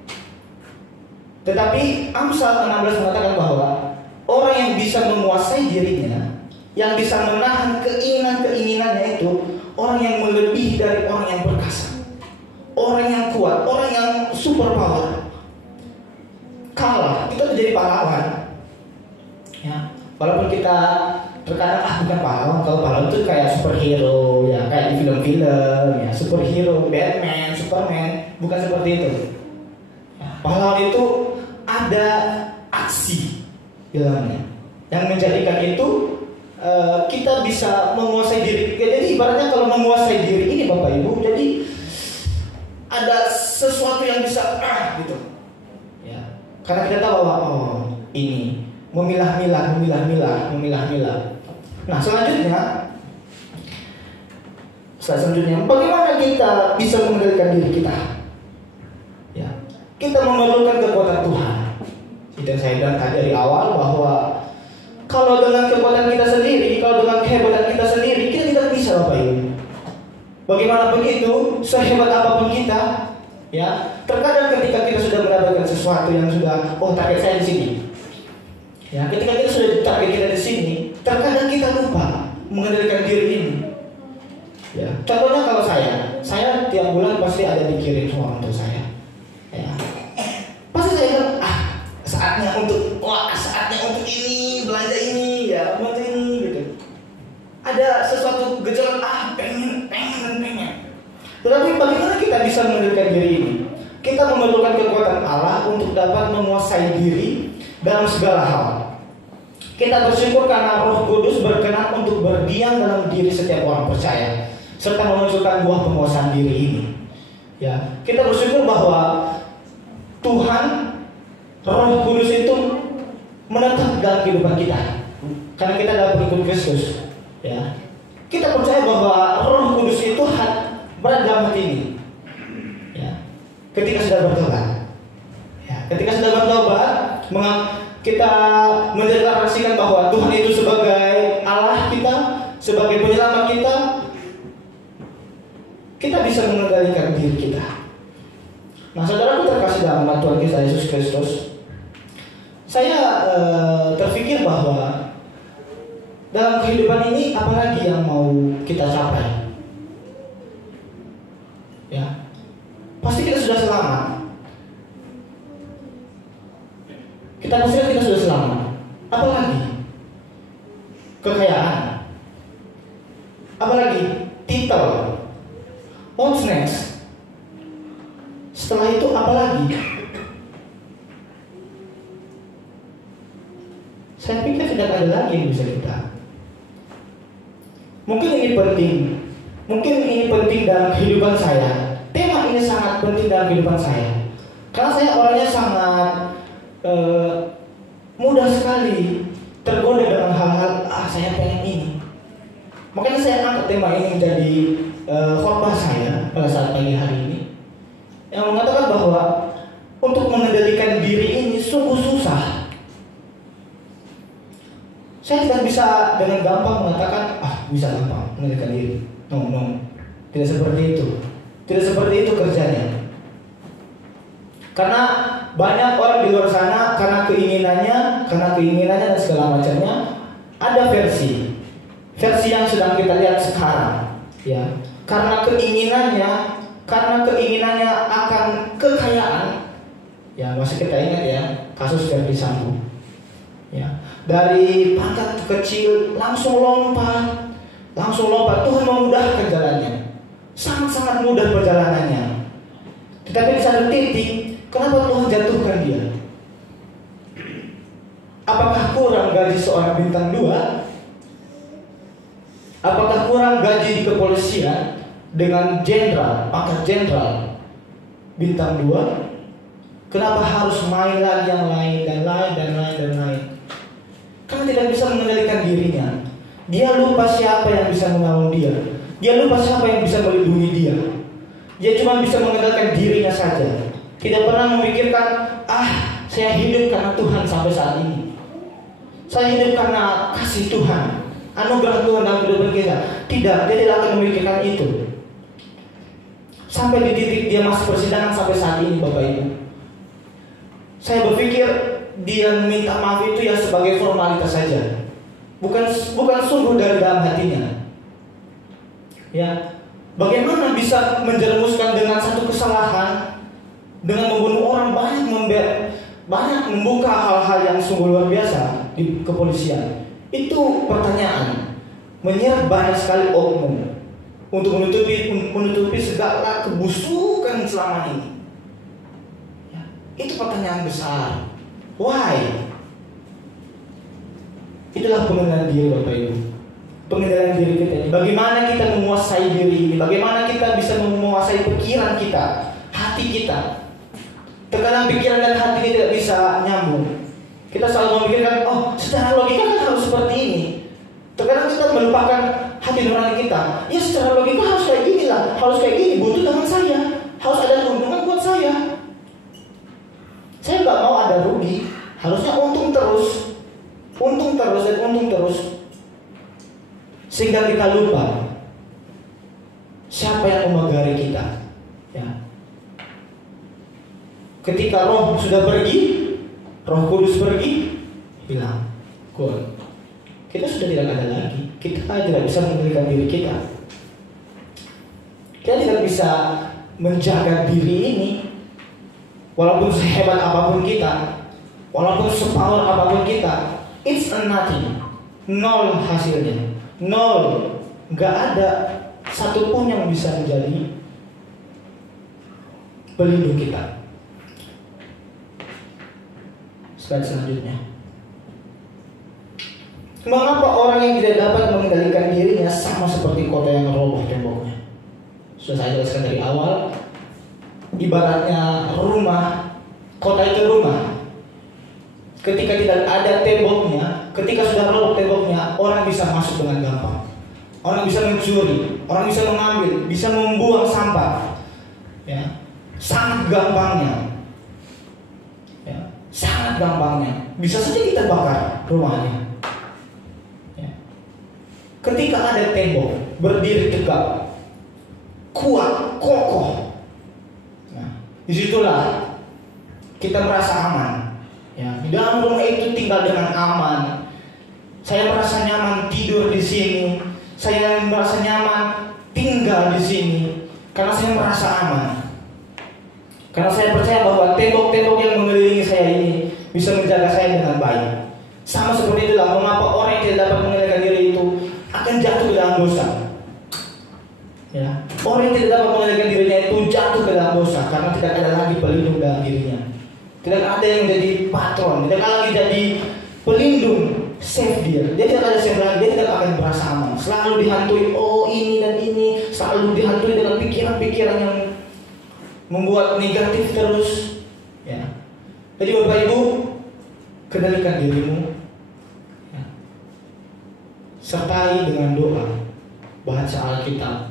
Tetapi Amsal 16 mengatakan bahwa orang yang bisa menguasai dirinya, yang bisa menahan keinginan-keinginannya itu, orang yang melebihi dari orang yang perkasa. Orang yang kuat, orang yang super power. Kalah, kita menjadi pahlawan. Ya, walaupun kita terkadang bukan pahlawan, kalau pahlawan itu kayak superhero, ya kayak di film-film, ya superhero, Batman, Superman, bukan seperti itu. Ya, pahlawan itu ada aksi di dalamnya, yang menjadikan itu kita bisa menguasai diri. Jadi ibaratnya kalau menguasai diri ini Bapak Ibu, jadi ada sesuatu yang bisa gitu. Ya. Karena kita tahu bahwa ini memilah-milah. Nah, selanjutnya bagaimana kita bisa mengendalikan diri kita? Ya. Kita memerlukan kekuatan Tuhan. Itu yang saya bilang tadi dari awal bahwa kalau dengan kekuatan kita sendiri, kalau dengan kehebatan kita sendiri, kita tidak bisa Bapak Ibu. Bagaimana begitu, sehebat apapun kita, ya, terkadang ketika kita sudah mendapatkan sesuatu yang sudah, target saya di sini, ya, ketika kita sudah target kita di sini, terkadang kita lupa mengendalikan diri ini. Ya, contohnya kalau saya tiap bulan pasti ada dikirim uang untuk saya, ya, pasti saya bilang, saatnya untuk ini, belanja ini, ya, untuk ini, gitu. Ada sesuatu gejolak, pengen. Tetapi bagaimana kita bisa mengendalikan diri ini? Kita memerlukan kekuatan Allah untuk dapat menguasai diri dalam segala hal. Kita bersyukur karena Roh Kudus berkenan untuk berdiam dalam diri setiap orang percaya, serta memunculkan buah penguasaan diri ini. Ya, kita bersyukur bahwa Tuhan, Roh Kudus itu menetap dalam kehidupan kita, karena kita adalah pengikut Kristus. Ya, kita percaya bahwa Roh Kudus itu berada dalam hati ini. Ya, ketika sudah bertobat, ya, ketika sudah bertobat, kita bisa mengendalikan diri kita. Nah, saudaraku terkasih dalam nama Tuhan kita Yesus Kristus, saya terpikir bahwa dalam kehidupan ini apalagi yang mau kita capai? Ya, pasti kita sudah selamat. Kita pasti kita sudah selamat. Apalagi? Kekayaan. Apalagi? Titel. What's next? Setelah itu apalagi? Saya pikir tidak ada lagi yang bisa kita. Mungkin ini penting dalam kehidupan saya. Tema ini sangat penting dalam kehidupan saya. Karena saya orangnya sangat mudah sekali tergoda dengan hal-hal saya pengen ini. Makanya saya angkat tema ini menjadi khotbah saya pada saat pagi hari ini, yang mengatakan bahwa untuk mengendalikan diri ini sungguh susah. Saya tidak bisa dengan gampang mengatakan bisa gampang mengendalikan diri. No, tidak seperti itu. Tidak seperti itu kerjanya. Karena banyak orang di luar sana karena keinginannya dan segala macamnya, ada versi yang sedang kita lihat sekarang, ya. Karena keinginannya akan kekayaan, ya. Masih kita ingat ya kasus Verdi Sambo, ya. Dari pangkat kecil langsung lompat. Tuhan memudahkan jalannya, sangat mudah perjalanannya. Tetapi di satu titik, kenapa Tuhan jatuhkan dia? Apakah kurang gaji seorang bintang 2? Apakah kurang gaji di kepolisian dengan pangkat jenderal bintang 2? Kenapa harus main lagi yang lain dan lain? Karena tidak bisa mengendalikan dirinya. Dia lupa siapa yang bisa menolong dia. Dia lupa siapa yang bisa melindungi dia. Dia cuma bisa mengendalikan dirinya saja. Tidak pernah memikirkan, saya hidup karena Tuhan sampai saat ini. Saya hidup karena kasih Tuhan, anugerah Tuhan dalam kehidupan kita. Tidak, dia tidak akan memikirkan itu. Sampai di titik dia masuk persidangan sampai saat ini, Bapak Ibu. Saya berpikir dia minta maaf itu ya sebagai formalitas saja. Bukan sungguh dari dalam hatinya. Ya, bagaimana bisa menjerumuskan dengan satu kesalahan, dengan membunuh orang, banyak membuka hal-hal yang sungguh luar biasa di kepolisian. Itu pertanyaan. Menyeret banyak sekali oknum untuk menutupi segala kebusukan selama ini. Ya, itu pertanyaan besar. Why? Itulah pengendalian diri, Bapak Ibu. Pengendalian diri kita ini. Bagaimana kita menguasai diri ini? Bagaimana kita bisa menguasai pikiran kita, hati kita? Terkadang pikiran dan hati ini tidak bisa nyambung. Kita selalu memikirkan, secara logika kan harus seperti ini. Terkadang kita melupakan hati nurani kita. Ya, secara logika harus kayak gini lah, harus kayak gini, butuh dengan saya, harus ada keuntungan buat saya. Saya nggak mau ada rugi, harusnya untung terus. Sehingga kita lupa siapa yang memagari kita. Ya. Ketika Roh sudah pergi, Roh Kudus pergi, hilang. Kita sudah tidak ada lagi. Kita tidak bisa mengendalikan diri kita. Kita tidak bisa menjaga diri ini. Walaupun sehebat apapun kita, walaupun sepower apapun kita, it's a nothing. Nol hasilnya. Nol. Gak ada satupun yang bisa menjadi pelindung kita. Slide selanjutnya. Mengapa orang yang tidak dapat mengendalikan dirinya sama seperti kota yang roboh temboknya? Sudah saya jelaskan dari awal. Ibaratnya rumah, kota itu rumah. Ketika tidak ada temboknya, ketika sudah roboh temboknya, orang bisa masuk dengan gampang. Orang bisa mencuri, orang bisa mengambil, bisa membuang sampah. Ya, sangat gampangnya. Ya, sangat gampangnya. Bisa saja kita bakar rumahnya. Ya. Ketika ada tembok, berdiri tegak, kuat, kokoh. Nah, disitulah kita merasa aman. Ya, di dalam rumah itu tinggal dengan aman. Saya merasa nyaman tidur di sini. Saya merasa nyaman tinggal di sini karena saya merasa aman. Karena saya percaya bahwa tembok-tembok yang mengelilingi saya ini bisa menjaga saya dengan baik. Sama seperti itulah mengapa orang yang tidak dapat mengendalikan diri itu akan jatuh ke dalam dosa. Ya, orang yang tidak dapat mengendalikan dirinya itu jatuh ke dalam dosa karena tidak ada lagi pelindung dalam dirinya. Tidak ada yang jadi patron, tidak ada lagi jadi pelindung, safe dia. Dia tidak ada safe lagi, dia tidak akan merasa aman. Selalu dihantui, oh ini dan ini, selalu dihantui dengan pikiran-pikiran yang membuat negatif terus. Ya. Jadi Bapak Ibu, kendalikan dirimu, ya. Sertai dengan doa, baca Alkitab.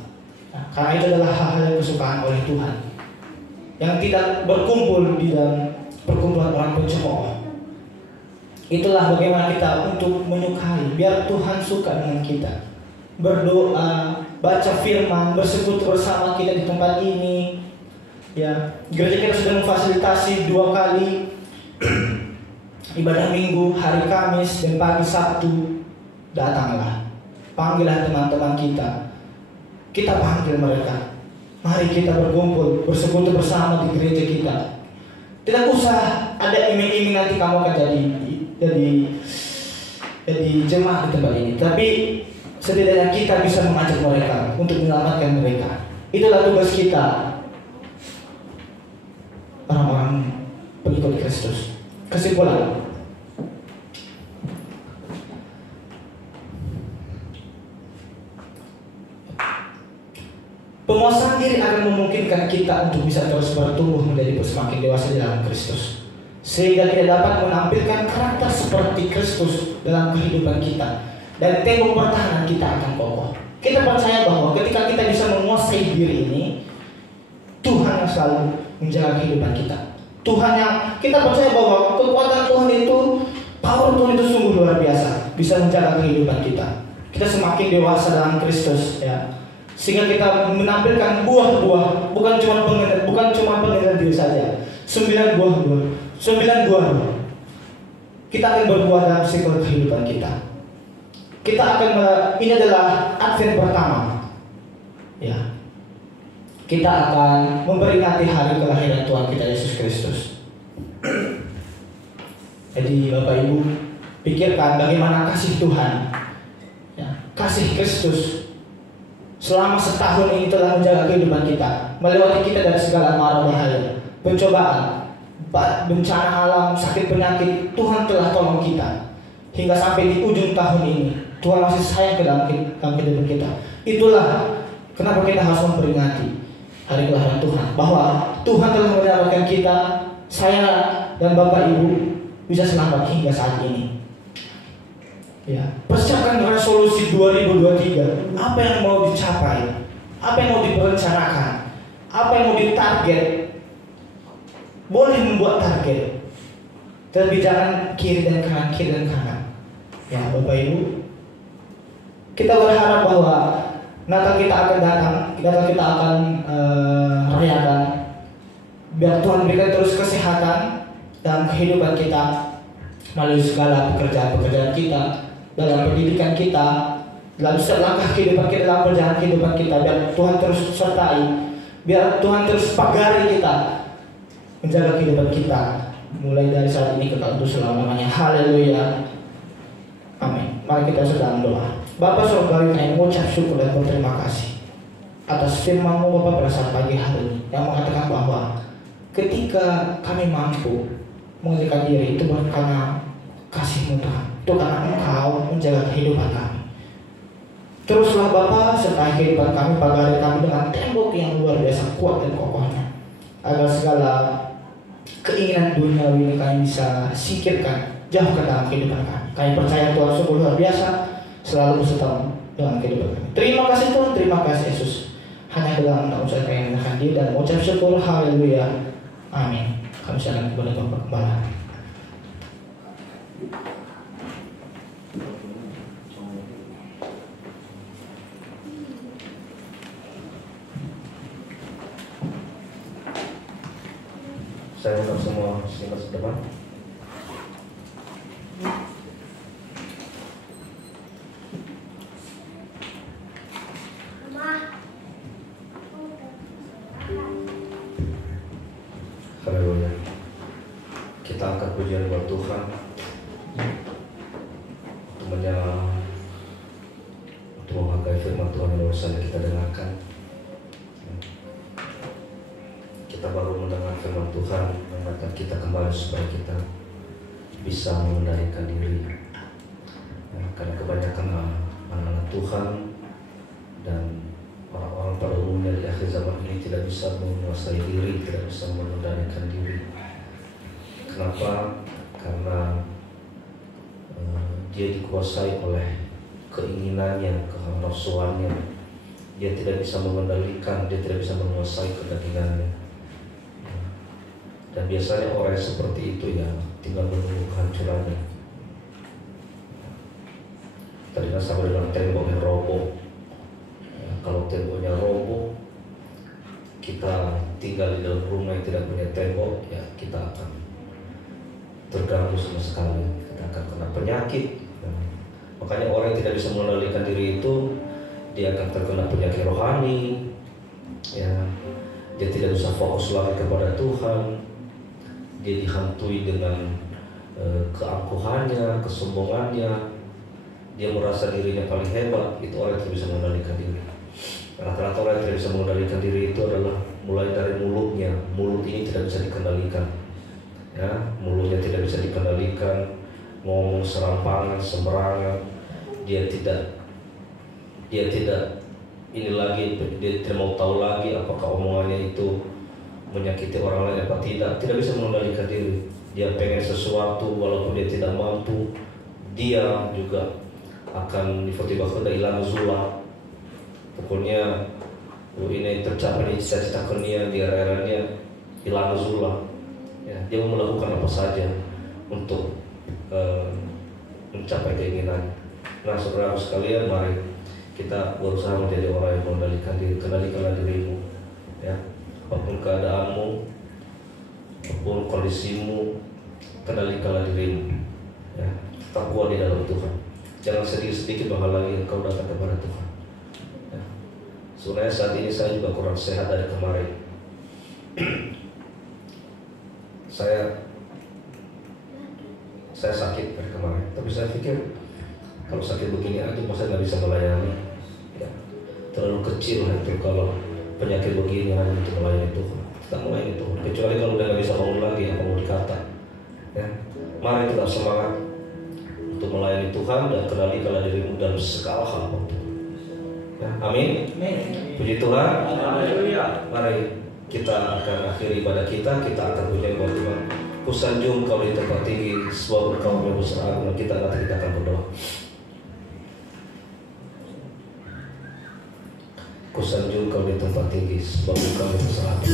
Ya. Karena itu adalah hal-hal yang kesukaan oleh Tuhan, yang tidak berkumpul di dalam perkumpulan orang pencemooh. Itulah bagaimana kita untuk menyukai, biar Tuhan suka dengan kita. Berdoa, baca firman, bersekutu bersama kita di tempat ini. Ya, gereja kita sudah memfasilitasi 2 kali ibadah minggu, hari Kamis dan pagi Sabtu. Datanglah, panggillah teman-teman kita. Kita panggil mereka. Mari kita berkumpul, bersekutu bersama di gereja kita. Tidak usah ada iming-iming nanti kamu akan jadi jemaat di tempat ini. Tapi setidaknya kita bisa mengajak mereka untuk menyelamatkan mereka. Itulah tugas kita, orang-orang pengikut Kristus. Kesimpulan, penguasaan diri akan memungkinkan kita untuk bisa terus bertumbuh menjadi semakin dewasa di dalam Kristus, sehingga kita dapat menampilkan karakter seperti Kristus dalam kehidupan kita, dan tembok pertahanan kita akan kokoh. Kita percaya bahwa ketika kita bisa menguasai diri ini, Tuhan yang selalu menjaga kehidupan kita. Tuhan yang kita percaya bahwa kekuatan Tuhan itu, power Tuhan itu sungguh luar biasa, bisa menjaga kehidupan kita. Kita semakin dewasa dalam Kristus, ya. Sehingga kita menampilkan buah-buah, bukan cuma pengendalian diri saja. 9 buah. Kita akan berbuah dalam siklus kehidupan kita. Ini adalah Advent pertama. Ya. Kita akan memperingati hari kelahiran Tuhan kita Yesus Kristus. Jadi Bapak Ibu, pikirkan bagaimana kasih Tuhan, ya, kasih Kristus selama setahun ini telah menjaga kehidupan kita, melewati kita dari segala mara bahaya, pencobaan, bencana alam, sakit penyakit. Tuhan telah tolong kita hingga sampai di ujung tahun ini. Tuhan masih sayang ke dalam kehidupan kita. Itulah kenapa kita harus memperingati hari kelahiran Tuhan, bahwa Tuhan telah menyelamatkan kita, saya dan Bapak Ibu bisa selamat hingga saat ini. Ya, persiapkan resolusi 2023. Apa yang mau dicapai? Apa yang mau direncanakan? Apa yang mau ditarget? Boleh membuat target, tapi jangan kiri dan kanan. Ya, Bapak Ibu, kita berharap bahwa Natal kita akan datang, Natal kita akan rayakan. Biar Tuhan berikan terus kesehatan dalam kehidupan kita, melalui segala pekerjaan-pekerjaan kita, dalam pendidikan kita, dalam setiap langkah kehidupan kita, dalam perjalanan kehidupan kita. Biar Tuhan terus sertai, biar Tuhan terus pagari kita, menjaga kehidupan kita, mulai dari saat ini kekal untuk selama-lamanya. Haleluya, amin. Mari kita sedang doa. Bapa Surgawi, kami mengucap syukur dan berterima kasih atas firman-Mu Bapa pada saat pagi hari ini, yang mengatakan bahwa ketika kami mampu mengendalikan diri itu bukan karena kasih-Mu Tuhan, itu karena Engkau menjaga kehidupan kami. Teruslah Bapa sertai kehidupan kami, pagari kami dengan tembok yang luar biasa kuat dan kokohnya, agar segala keinginan duniawi ini kami bisa singkirkan jauh ke dalam kehidupan kami. Kami percaya Tuhan sungguh luar biasa, selalu beserta dalam kehidupan kami. Terima kasih Tuhan, terima kasih Yesus. Hanya dalam nama usaha kami menahan diri dan mengucap syukur. Haleluya, amin. Kami serahkan kepada Bapak Gembala. Saya undang semua singkat ke depan. Haleluya. Kita angkat pujian buat Tuhan untuk menghargai firman Tuhan yang baru saja kita dengarkan. Kita baru mendengar firman Tuhan mengingatkan kita kembali supaya kita bisa mengendalikan diri. Karena kebanyakan anak-anak Tuhan dan orang-orang pada umumnya di akhir zaman ini tidak bisa menguasai diri, tidak bisa mengendalikan diri. Kenapa? Karena dia dikuasai oleh keinginannya, kehanafsuannya. Dia tidak bisa mengendalikan, dia tidak bisa menguasai kedagingannya. Dan biasanya orang yang seperti itu ya tinggal menunggu kehancurannya. Tadi kan sama dengan tembok yang roboh. Kalau temboknya roboh, kita tinggal di dalam rumah yang tidak punya tembok, ya kita akan terganggu sama sekali. Kita akan kena penyakit. Makanya orang yang tidak bisa mengendalikan diri itu, dia akan terkena penyakit rohani. Ya, dia tidak bisa fokus lagi kepada Tuhan. Dia dihantui dengan keangkuhannya, kesombongannya. Dia merasa dirinya paling hebat. Itu orang yang tidak bisa mengendalikan diri. Rata-rata orang yang tidak bisa mengendalikan diri itu adalah mulai dari mulutnya. Mulut ini tidak bisa dikendalikan. Ya, mulutnya tidak bisa dikendalikan. Ngomong serampangan, sembarangan. Dia tidak ini lagi, dia tidak mau tahu lagi apakah omongannya itu menyakiti orang lain apa tidak. Tidak bisa mengendalikan diri. Dia pengen sesuatu walaupun dia tidak mampu. Dia juga akan tiba-tiba hilang zula. Pokoknya ini tercapai cita-cita dia rela-relanya hilang zula. Ya, dia mau melakukan apa saja untuk mencapai keinginan. Nah, saudara sekalian, mari kita berusaha menjadi orang yang mengendalikan diri. Kendalikanlah dirimu, ya. Apapun keadaanmu, apapun kondisimu, kendalikanlah dirimu, ya. Tetap kuat di dalam Tuhan. Jangan sedikit-sedikit menghalangi engkau datang kepada Tuhan. Ya. Sebenarnya saat ini saya juga kurang sehat dari kemarin. Saya sakit dari kemarin, tapi saya pikir kalau sakit begini aja masa nggak bisa melayani, ya. Terlalu kecil itu kalau penyakit begini hanya untuk melayani Tuhan. Kita melayani Tuhan, kecuali kalau udah nggak bisa bangun lagi, apa mau dikata, ya. Mari kita semangat untuk melayani Tuhan dan kendalikanlah dirimu dalam segala hal apapun. Ya, amin. Puji Tuhan. Mari kita akan akhiri ibadah kita akan punya buat Tuhan. Kusanjung kau di tempat tinggi, sebab Engkau yang besar agung. Kita akan berdoa. Kusanjung kau di tempat tinggi, sebab Engkau yang besar agung.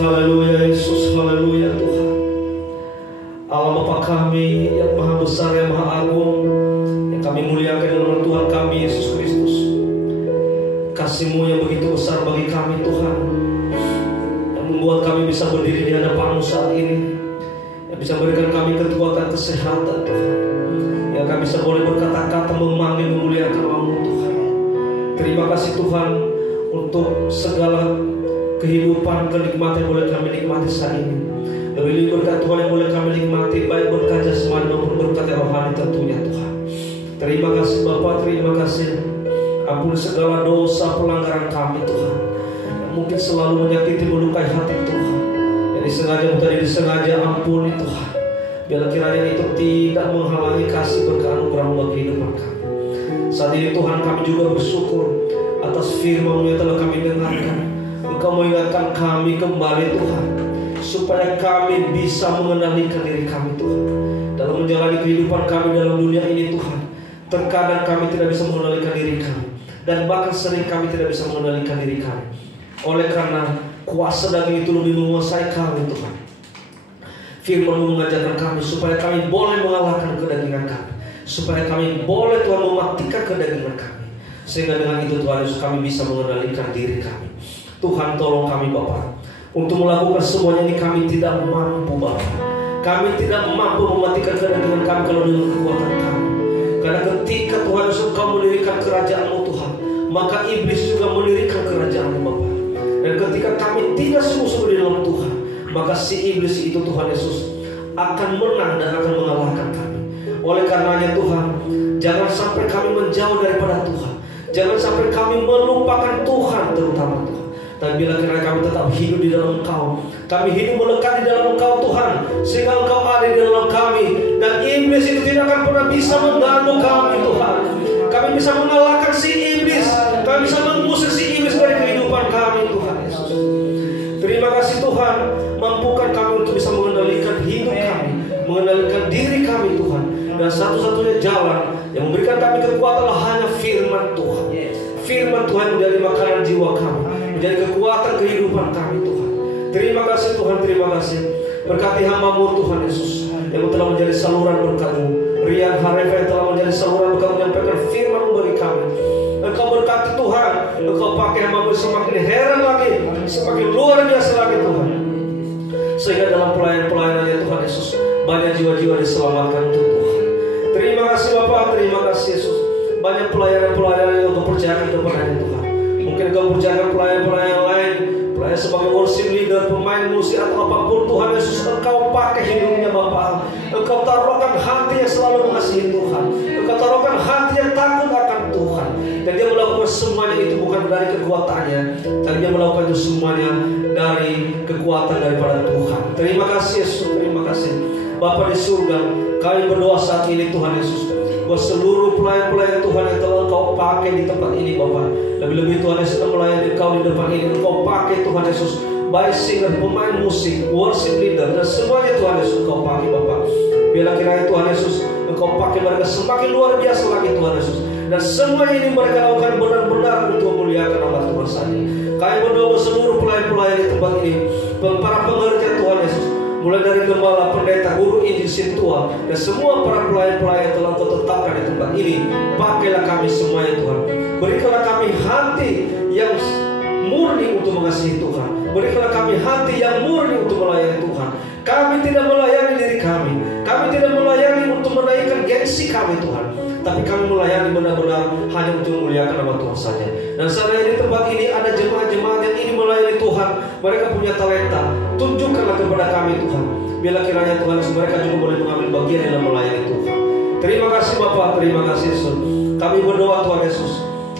Haleluya Yesus, haleluya Tuhan. Allah Bapa kami yang maha besar, yang maha agung, yang kami muliakan dalam Tuhan kami Yesus Kristus. Kasih-Mu yang begitu besar bagi kami Tuhan, yang membuat kami bisa berdiri di hadapan-Mu saat ini, yang bisa memberikan kami kekuatan kesehatan Tuhan, yang kami bisa boleh berkata-kata memanggil memuliakan nama-Mu Tuhan. Terima kasih Tuhan untuk segala kehidupan, kenikmatan yang boleh kami nikmati saat ini. Lebih berkat Tuhan yang boleh kami nikmati, baik berkat jasmani maupun berkat rohani tentunya Tuhan. Terima kasih Bapa, terima kasih. Ampuni segala dosa pelanggaran kami Tuhan, yang mungkin selalu menyakiti, melukai hati Tuhan, yang disengaja atau tidak disengaja. Ampuni Tuhan, biarlah kiranya itu tidak menghalangi kasih berkat anugerah-Mu bagi kehidupan kami. Saat ini Tuhan kami juga bersyukur atas firman-Mu yang telah kami dengarkan. Engkau mengingatkan kami kembali Tuhan, supaya kami bisa mengendalikan diri kami Tuhan dalam menjalani kehidupan kami dalam dunia ini Tuhan. Terkadang kami tidak bisa mengendalikan diri kami, dan bahkan sering kami tidak bisa mengendalikan diri kami. Oleh karena kuasa daging itu lebih menguasai kami Tuhan, firman-Mu mengajarkan kami supaya kami boleh mengalahkan kedagingan kami, supaya kami boleh Tuhan mematikan kedagingan kami, sehingga dengan itu Tuhan Yesus kami bisa mengendalikan diri kami. Tuhan tolong kami Bapa, untuk melakukan semuanya ini kami tidak mampu Bapa. Kami tidak mampu mematikan kedagingan kami kalau dengan kekuatan kami. Karena ketika Tuhan Yesus Engkau mendirikan kerajaan-Mu Tuhan, maka iblis juga mendirikan kerajaan-Mu Bapa. Dan ketika kami tidak sungguh-sungguh di dalam Tuhan, maka si iblis itu Tuhan Yesus akan menang dan akan mengalahkan kami. Oleh karenanya Tuhan, jangan sampai kami menjauh daripada Tuhan. Jangan sampai kami melupakan Tuhan terutama Tuhan. Dan bila kiranya kami tetap hidup di dalam Engkau, kami hidup melekat di dalam Engkau Tuhan, sehingga Engkau ada di dalam kami, dan iblis itu tidak akan pernah bisa mengganggu kami Tuhan. Kami bisa mengalahkan si iblis, kami bisa mengusir si iblis dari kehidupan kami Tuhan Yesus. Terima kasih Tuhan, mampukan kami untuk bisa mengendalikan hidup kami, mengendalikan diri kami Tuhan. Dan satu-satunya jalan yang memberikan kami kekuatan adalah hanya firman Tuhan. Firman Tuhan menjadi makanan jiwa kami, menjadi kekuatan kehidupan kami Tuhan. Terima kasih Tuhan, terima kasih. Berkati hamba-Mu Tuhan Yesus yang telah menjadi saluran berkat-Mu. Rian Harefa yang telah menjadi saluran berkat menyampaikan firman-Mu bagi kami. Engkau berkati Tuhan, Engkau pakai hamba-Mu semakin heran lagi, semakin luar biasa lagi Tuhan. Sehingga dalam pelayan-pelayanannya Tuhan Yesus, banyak jiwa-jiwa diselamatkan untuk Tuhan. Terima kasih Bapa, terima kasih Yesus. Banyak pelayanan-pelayanan yang Engkau percayakan kepada Tuhan. Mungkin Engkau percayakan pelayan-pelayan lain, pelayan sebagai worship leader, pemain musik atau apapun Tuhan Yesus, Engkau pakai hidupnya Bapa. Engkau taruhkan hati yang selalu mengasihi Tuhan. Engkau taruhkan hati yang takut akan Tuhan. Dan dia melakukan semuanya itu bukan dari kekuatannya, tapi dia melakukan itu semuanya dari kekuatan daripada Tuhan. Terima kasih Yesus, terima kasih Bapa di surga. Kami berdoa saat ini Tuhan Yesus, buat seluruh pelayan-pelayan Tuhan yang telah Engkau pakai di tempat ini Bapa. Lebih-lebih Tuhan Yesus melayani Engkau di depan ini, Engkau pakai Tuhan Yesus, baik singer, pemain musik, worship leader, dan semuanya Tuhan Yesus Engkau pakai Bapa. Biarlah kiranya Tuhan Yesus Engkau pakai mereka semakin luar biasa lagi Tuhan Yesus. Dan semua ini mereka lakukan benar-benar untuk memuliakan nama Tuhan saja. Kami berdoa seluruh pelayan-pelayan di tempat ini, para pengertian Tuhan Yesus, mulai dari gembala, pendeta, guru injil, sintua, dan semua para pelayan-pelayan telah Engkau tetapkan di tempat ini. Pakailah kami semuanya Tuhan. Berikanlah kami hati yang murni untuk mengasihi Tuhan. Berikanlah kami hati yang murni untuk melayani Tuhan. Kami tidak melayani diri kami. Kami tidak melayani untuk menaikkan gengsi kami Tuhan, tapi kami melayani benar-benar hanya untuk memuliakan nama Tuhan saja. Dan sana di tempat ini ada jemaat-jemaat yang ingin melayani Tuhan. Mereka punya talenta, tunjukkanlah kepada kami Tuhan. Bila kiranya Tuhan Yesus, mereka juga boleh mengambil bagian dalam melayani Tuhan. Terima kasih Bapa, terima kasih Yesus. Kami berdoa Tuhan Yesus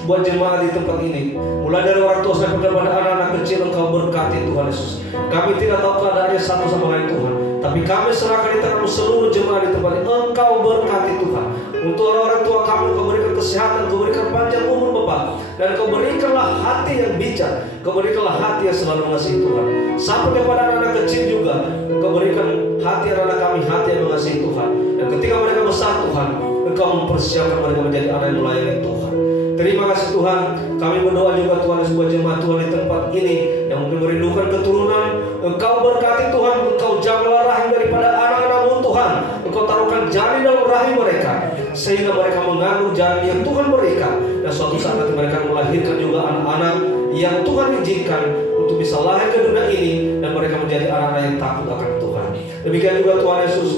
buat jemaat di tempat ini, mulai dari orang tua sampai kepada anak-anak kecil. Engkau berkati Tuhan Yesus. Kami tidak tahu keadaannya satu sama lain Tuhan, tapi kami serahkan di tangan seluruh jemaat di tempat ini. Engkau berkati Tuhan. Untuk orang-orang tua kami, Engkau berikan kesehatan, Engkau berikan panjang umur Bapak, dan Engkau berikanlah hati yang bijak, Engkau berikanlah hati yang selalu mengasihi Tuhan. Sampai kepada anak-anak kecil juga, Engkau berikan hati anak-anak kami, hati yang mengasihi Tuhan. Dan ketika mereka besar Tuhan, Engkau mempersiapkan mereka menjadi anak yang melayani Tuhan. Terima kasih Tuhan. Kami berdoa juga Tuhan sebuah jemaat Tuhan di tempat ini yang mungkin merindukan keturunan. Engkau berkati Tuhan, Engkau jagalah rahim daripada anak-anak-Mu Tuhan. Engkau taruhkan janin dalam rahim mereka sehingga mereka mengandung janin yang Tuhan berikan, dan suatu saat nanti mereka melahirkan juga anak-anak yang Tuhan izinkan untuk bisa lahir ke dunia ini, dan mereka menjadi anak-anak yang takut akan Tuhan. Demikian juga Tuhan Yesus,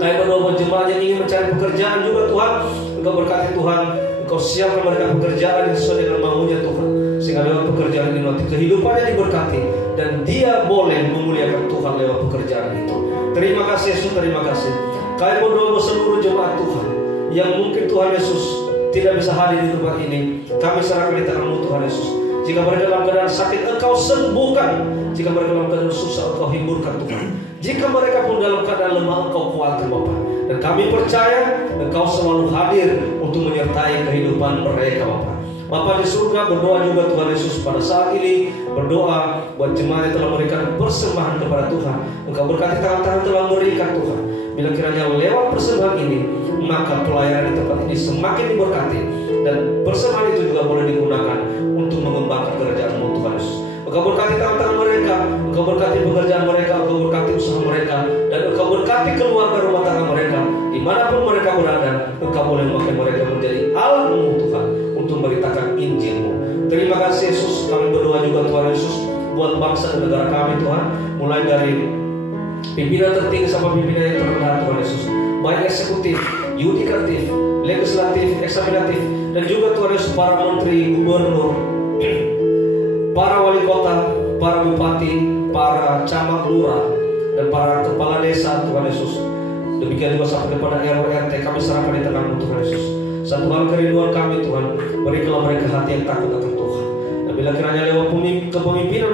kami berdoa buat jemaat yang ingin mencari pekerjaan juga Tuhan. Engkau berkati Tuhan, Engkau siapkan mereka pekerjaan yang sesuai dengan maunya Tuhan, sehingga lewat pekerjaan ini nanti kehidupannya diberkati dan dia boleh memuliakan Tuhan lewat pekerjaan itu. Terima kasih Yesus, terima kasih. Kami berdoa buat seluruh jemaat Tuhan yang mungkin Tuhan Yesus tidak bisa hadir di tempat ini. Kami serahkan di tangan-Mu Tuhan Yesus. Jika mereka dalam keadaan sakit, Engkau sembuhkan. Jika mereka dalam keadaan susah, Engkau hiburkan Tuhan. Jika mereka pun dalam keadaan lemah, Engkau kuatkan Bapa. Dan kami percaya Engkau selalu hadir untuk menyertai kehidupan mereka Bapa. Bapa di surga, berdoa juga Tuhan Yesus pada saat ini. Berdoa buat jemaat yang telah memberikan persembahan kepada Tuhan. Engkau berkati tangan-tangan telah memberikan Tuhan. Bila kiranya lewat persembahan ini, maka pelayanan di tempat ini semakin diberkati, dan persembahan itu juga boleh digunakan untuk mengembangkan kerajaan-Mu Tuhan Yesus. Engkau berkati tangan-tangan mereka, Engkau berkati pekerjaan mereka, Engkau berkati usaha mereka, dan Engkau berkati keluarga rumah tangga mereka. Dimanapun mereka berada, Engkau boleh memakai mereka menjadi alat-Mu Tuhan untuk memberitakan Injil-Mu. Terima kasih Yesus. Kami berdoa juga Tuhan Yesus buat bangsa dan negara kami Tuhan, mulai dari pimpinan tertinggi sampai pimpinan yang terendah Tuhan Yesus, baik eksekutif, yudikatif, legislatif, eksaminatif, dan juga Tuhan Yesus para menteri, gubernur, para wali kota, para bupati, para camat lurah, dan para kepala desa Tuhan Yesus. Demikian juga sampai kepada RW RT, kami serahkan di tangan-Mu Tuhan Yesus. Satu hal kerinduan kami Tuhan, berikanlah mereka hati yang takut akan Tuhan. Dan bila kiranya lewat kepemimpinan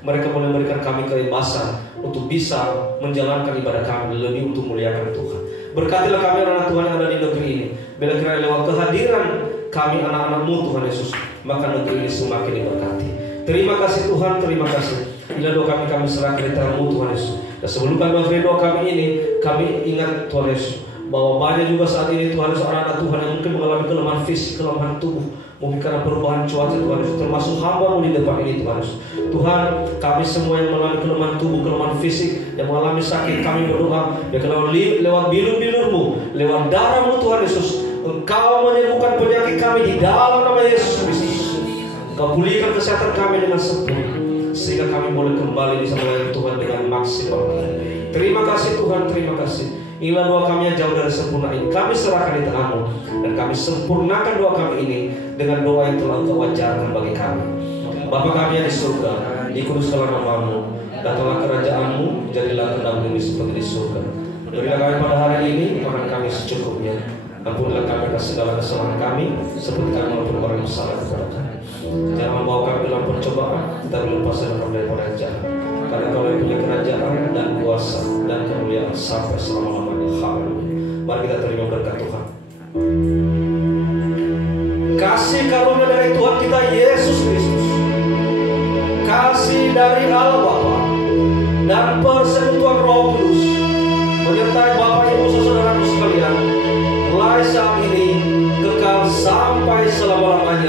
mereka boleh memberikan kami kebebasan untuk bisa menjalankan ibadah kami lebih untuk muliakan Tuhan. Berkatilah kami anak Tuhan yang ada di negeri ini. Bila kiranya lewat kehadiran kami anak-anak-Mu Tuhan Yesus, maka negeri ini semakin diberkati. Terima kasih Tuhan, terima kasih. Inilah doa kami serahkan di tangan-Mu Tuhan Yesus. Dan sebelum kami mengakhiri doa kami ini, kami ingat Tuhan Yesus bahwa banyak juga saat ini Tuhan Yesus anak-anak Tuhan yang mungkin mengalami kelemahan fisik, kelemahan tubuh, mungkin karena perubahan cuaca Tuhan Yesus, termasuk hamba-Mu di depan ini Tuhan Yesus. Tuhan, kami semua yang mengalami kelemahan tubuh, kelemahan fisik, yang mengalami sakit, kami berdoa ya lewat bilur-bilur-Mu, lewat darah-Mu Tuhan Yesus, Engkau menyembuhkan penyakit kami di dalam nama Yesus Kristus. Engkau pulihkan kesehatan kami dengan sempurna, sehingga kami boleh kembali bisa melayani Tuhan dengan maksimal. Terima kasih Tuhan, terima kasih. Inilah doa kami yang jauh dari sempurna ini, kami serahkan di tangan-Mu, dan kami sempurnakan doa kami ini dengan doa yang telah Engkau ajarkan bagi kami. Bapa kami yang di surga, dikuduskanlah nama-Mu, datanglah kerajaan-Mu, jadilah kehendak-Mu seperti di surga. Berilah kami pada hari ini makan kami secukupnya. Ampunilah kami atas segala kesalahan kami, seperti kami mengampuni orang yang bersalah kepada kami. Jangan membawa kami dalam pencobaan, tetapi lepaskan kami daripada yang jahat. Karena Kau yang punya kerajaan dan kuasa dan kemuliaan sampai selama-lamanya. Haleluya. Mari kita terima berkat Tuhan. Kasih karunia dari Tuhan kita Yesus Kristus, kasih dari Allah Bapa, dan persekutuan Roh Kudus menyertai Bapak Ibu saudaraku sekalian, mulai saat ini kekal sampai selama-lamanya.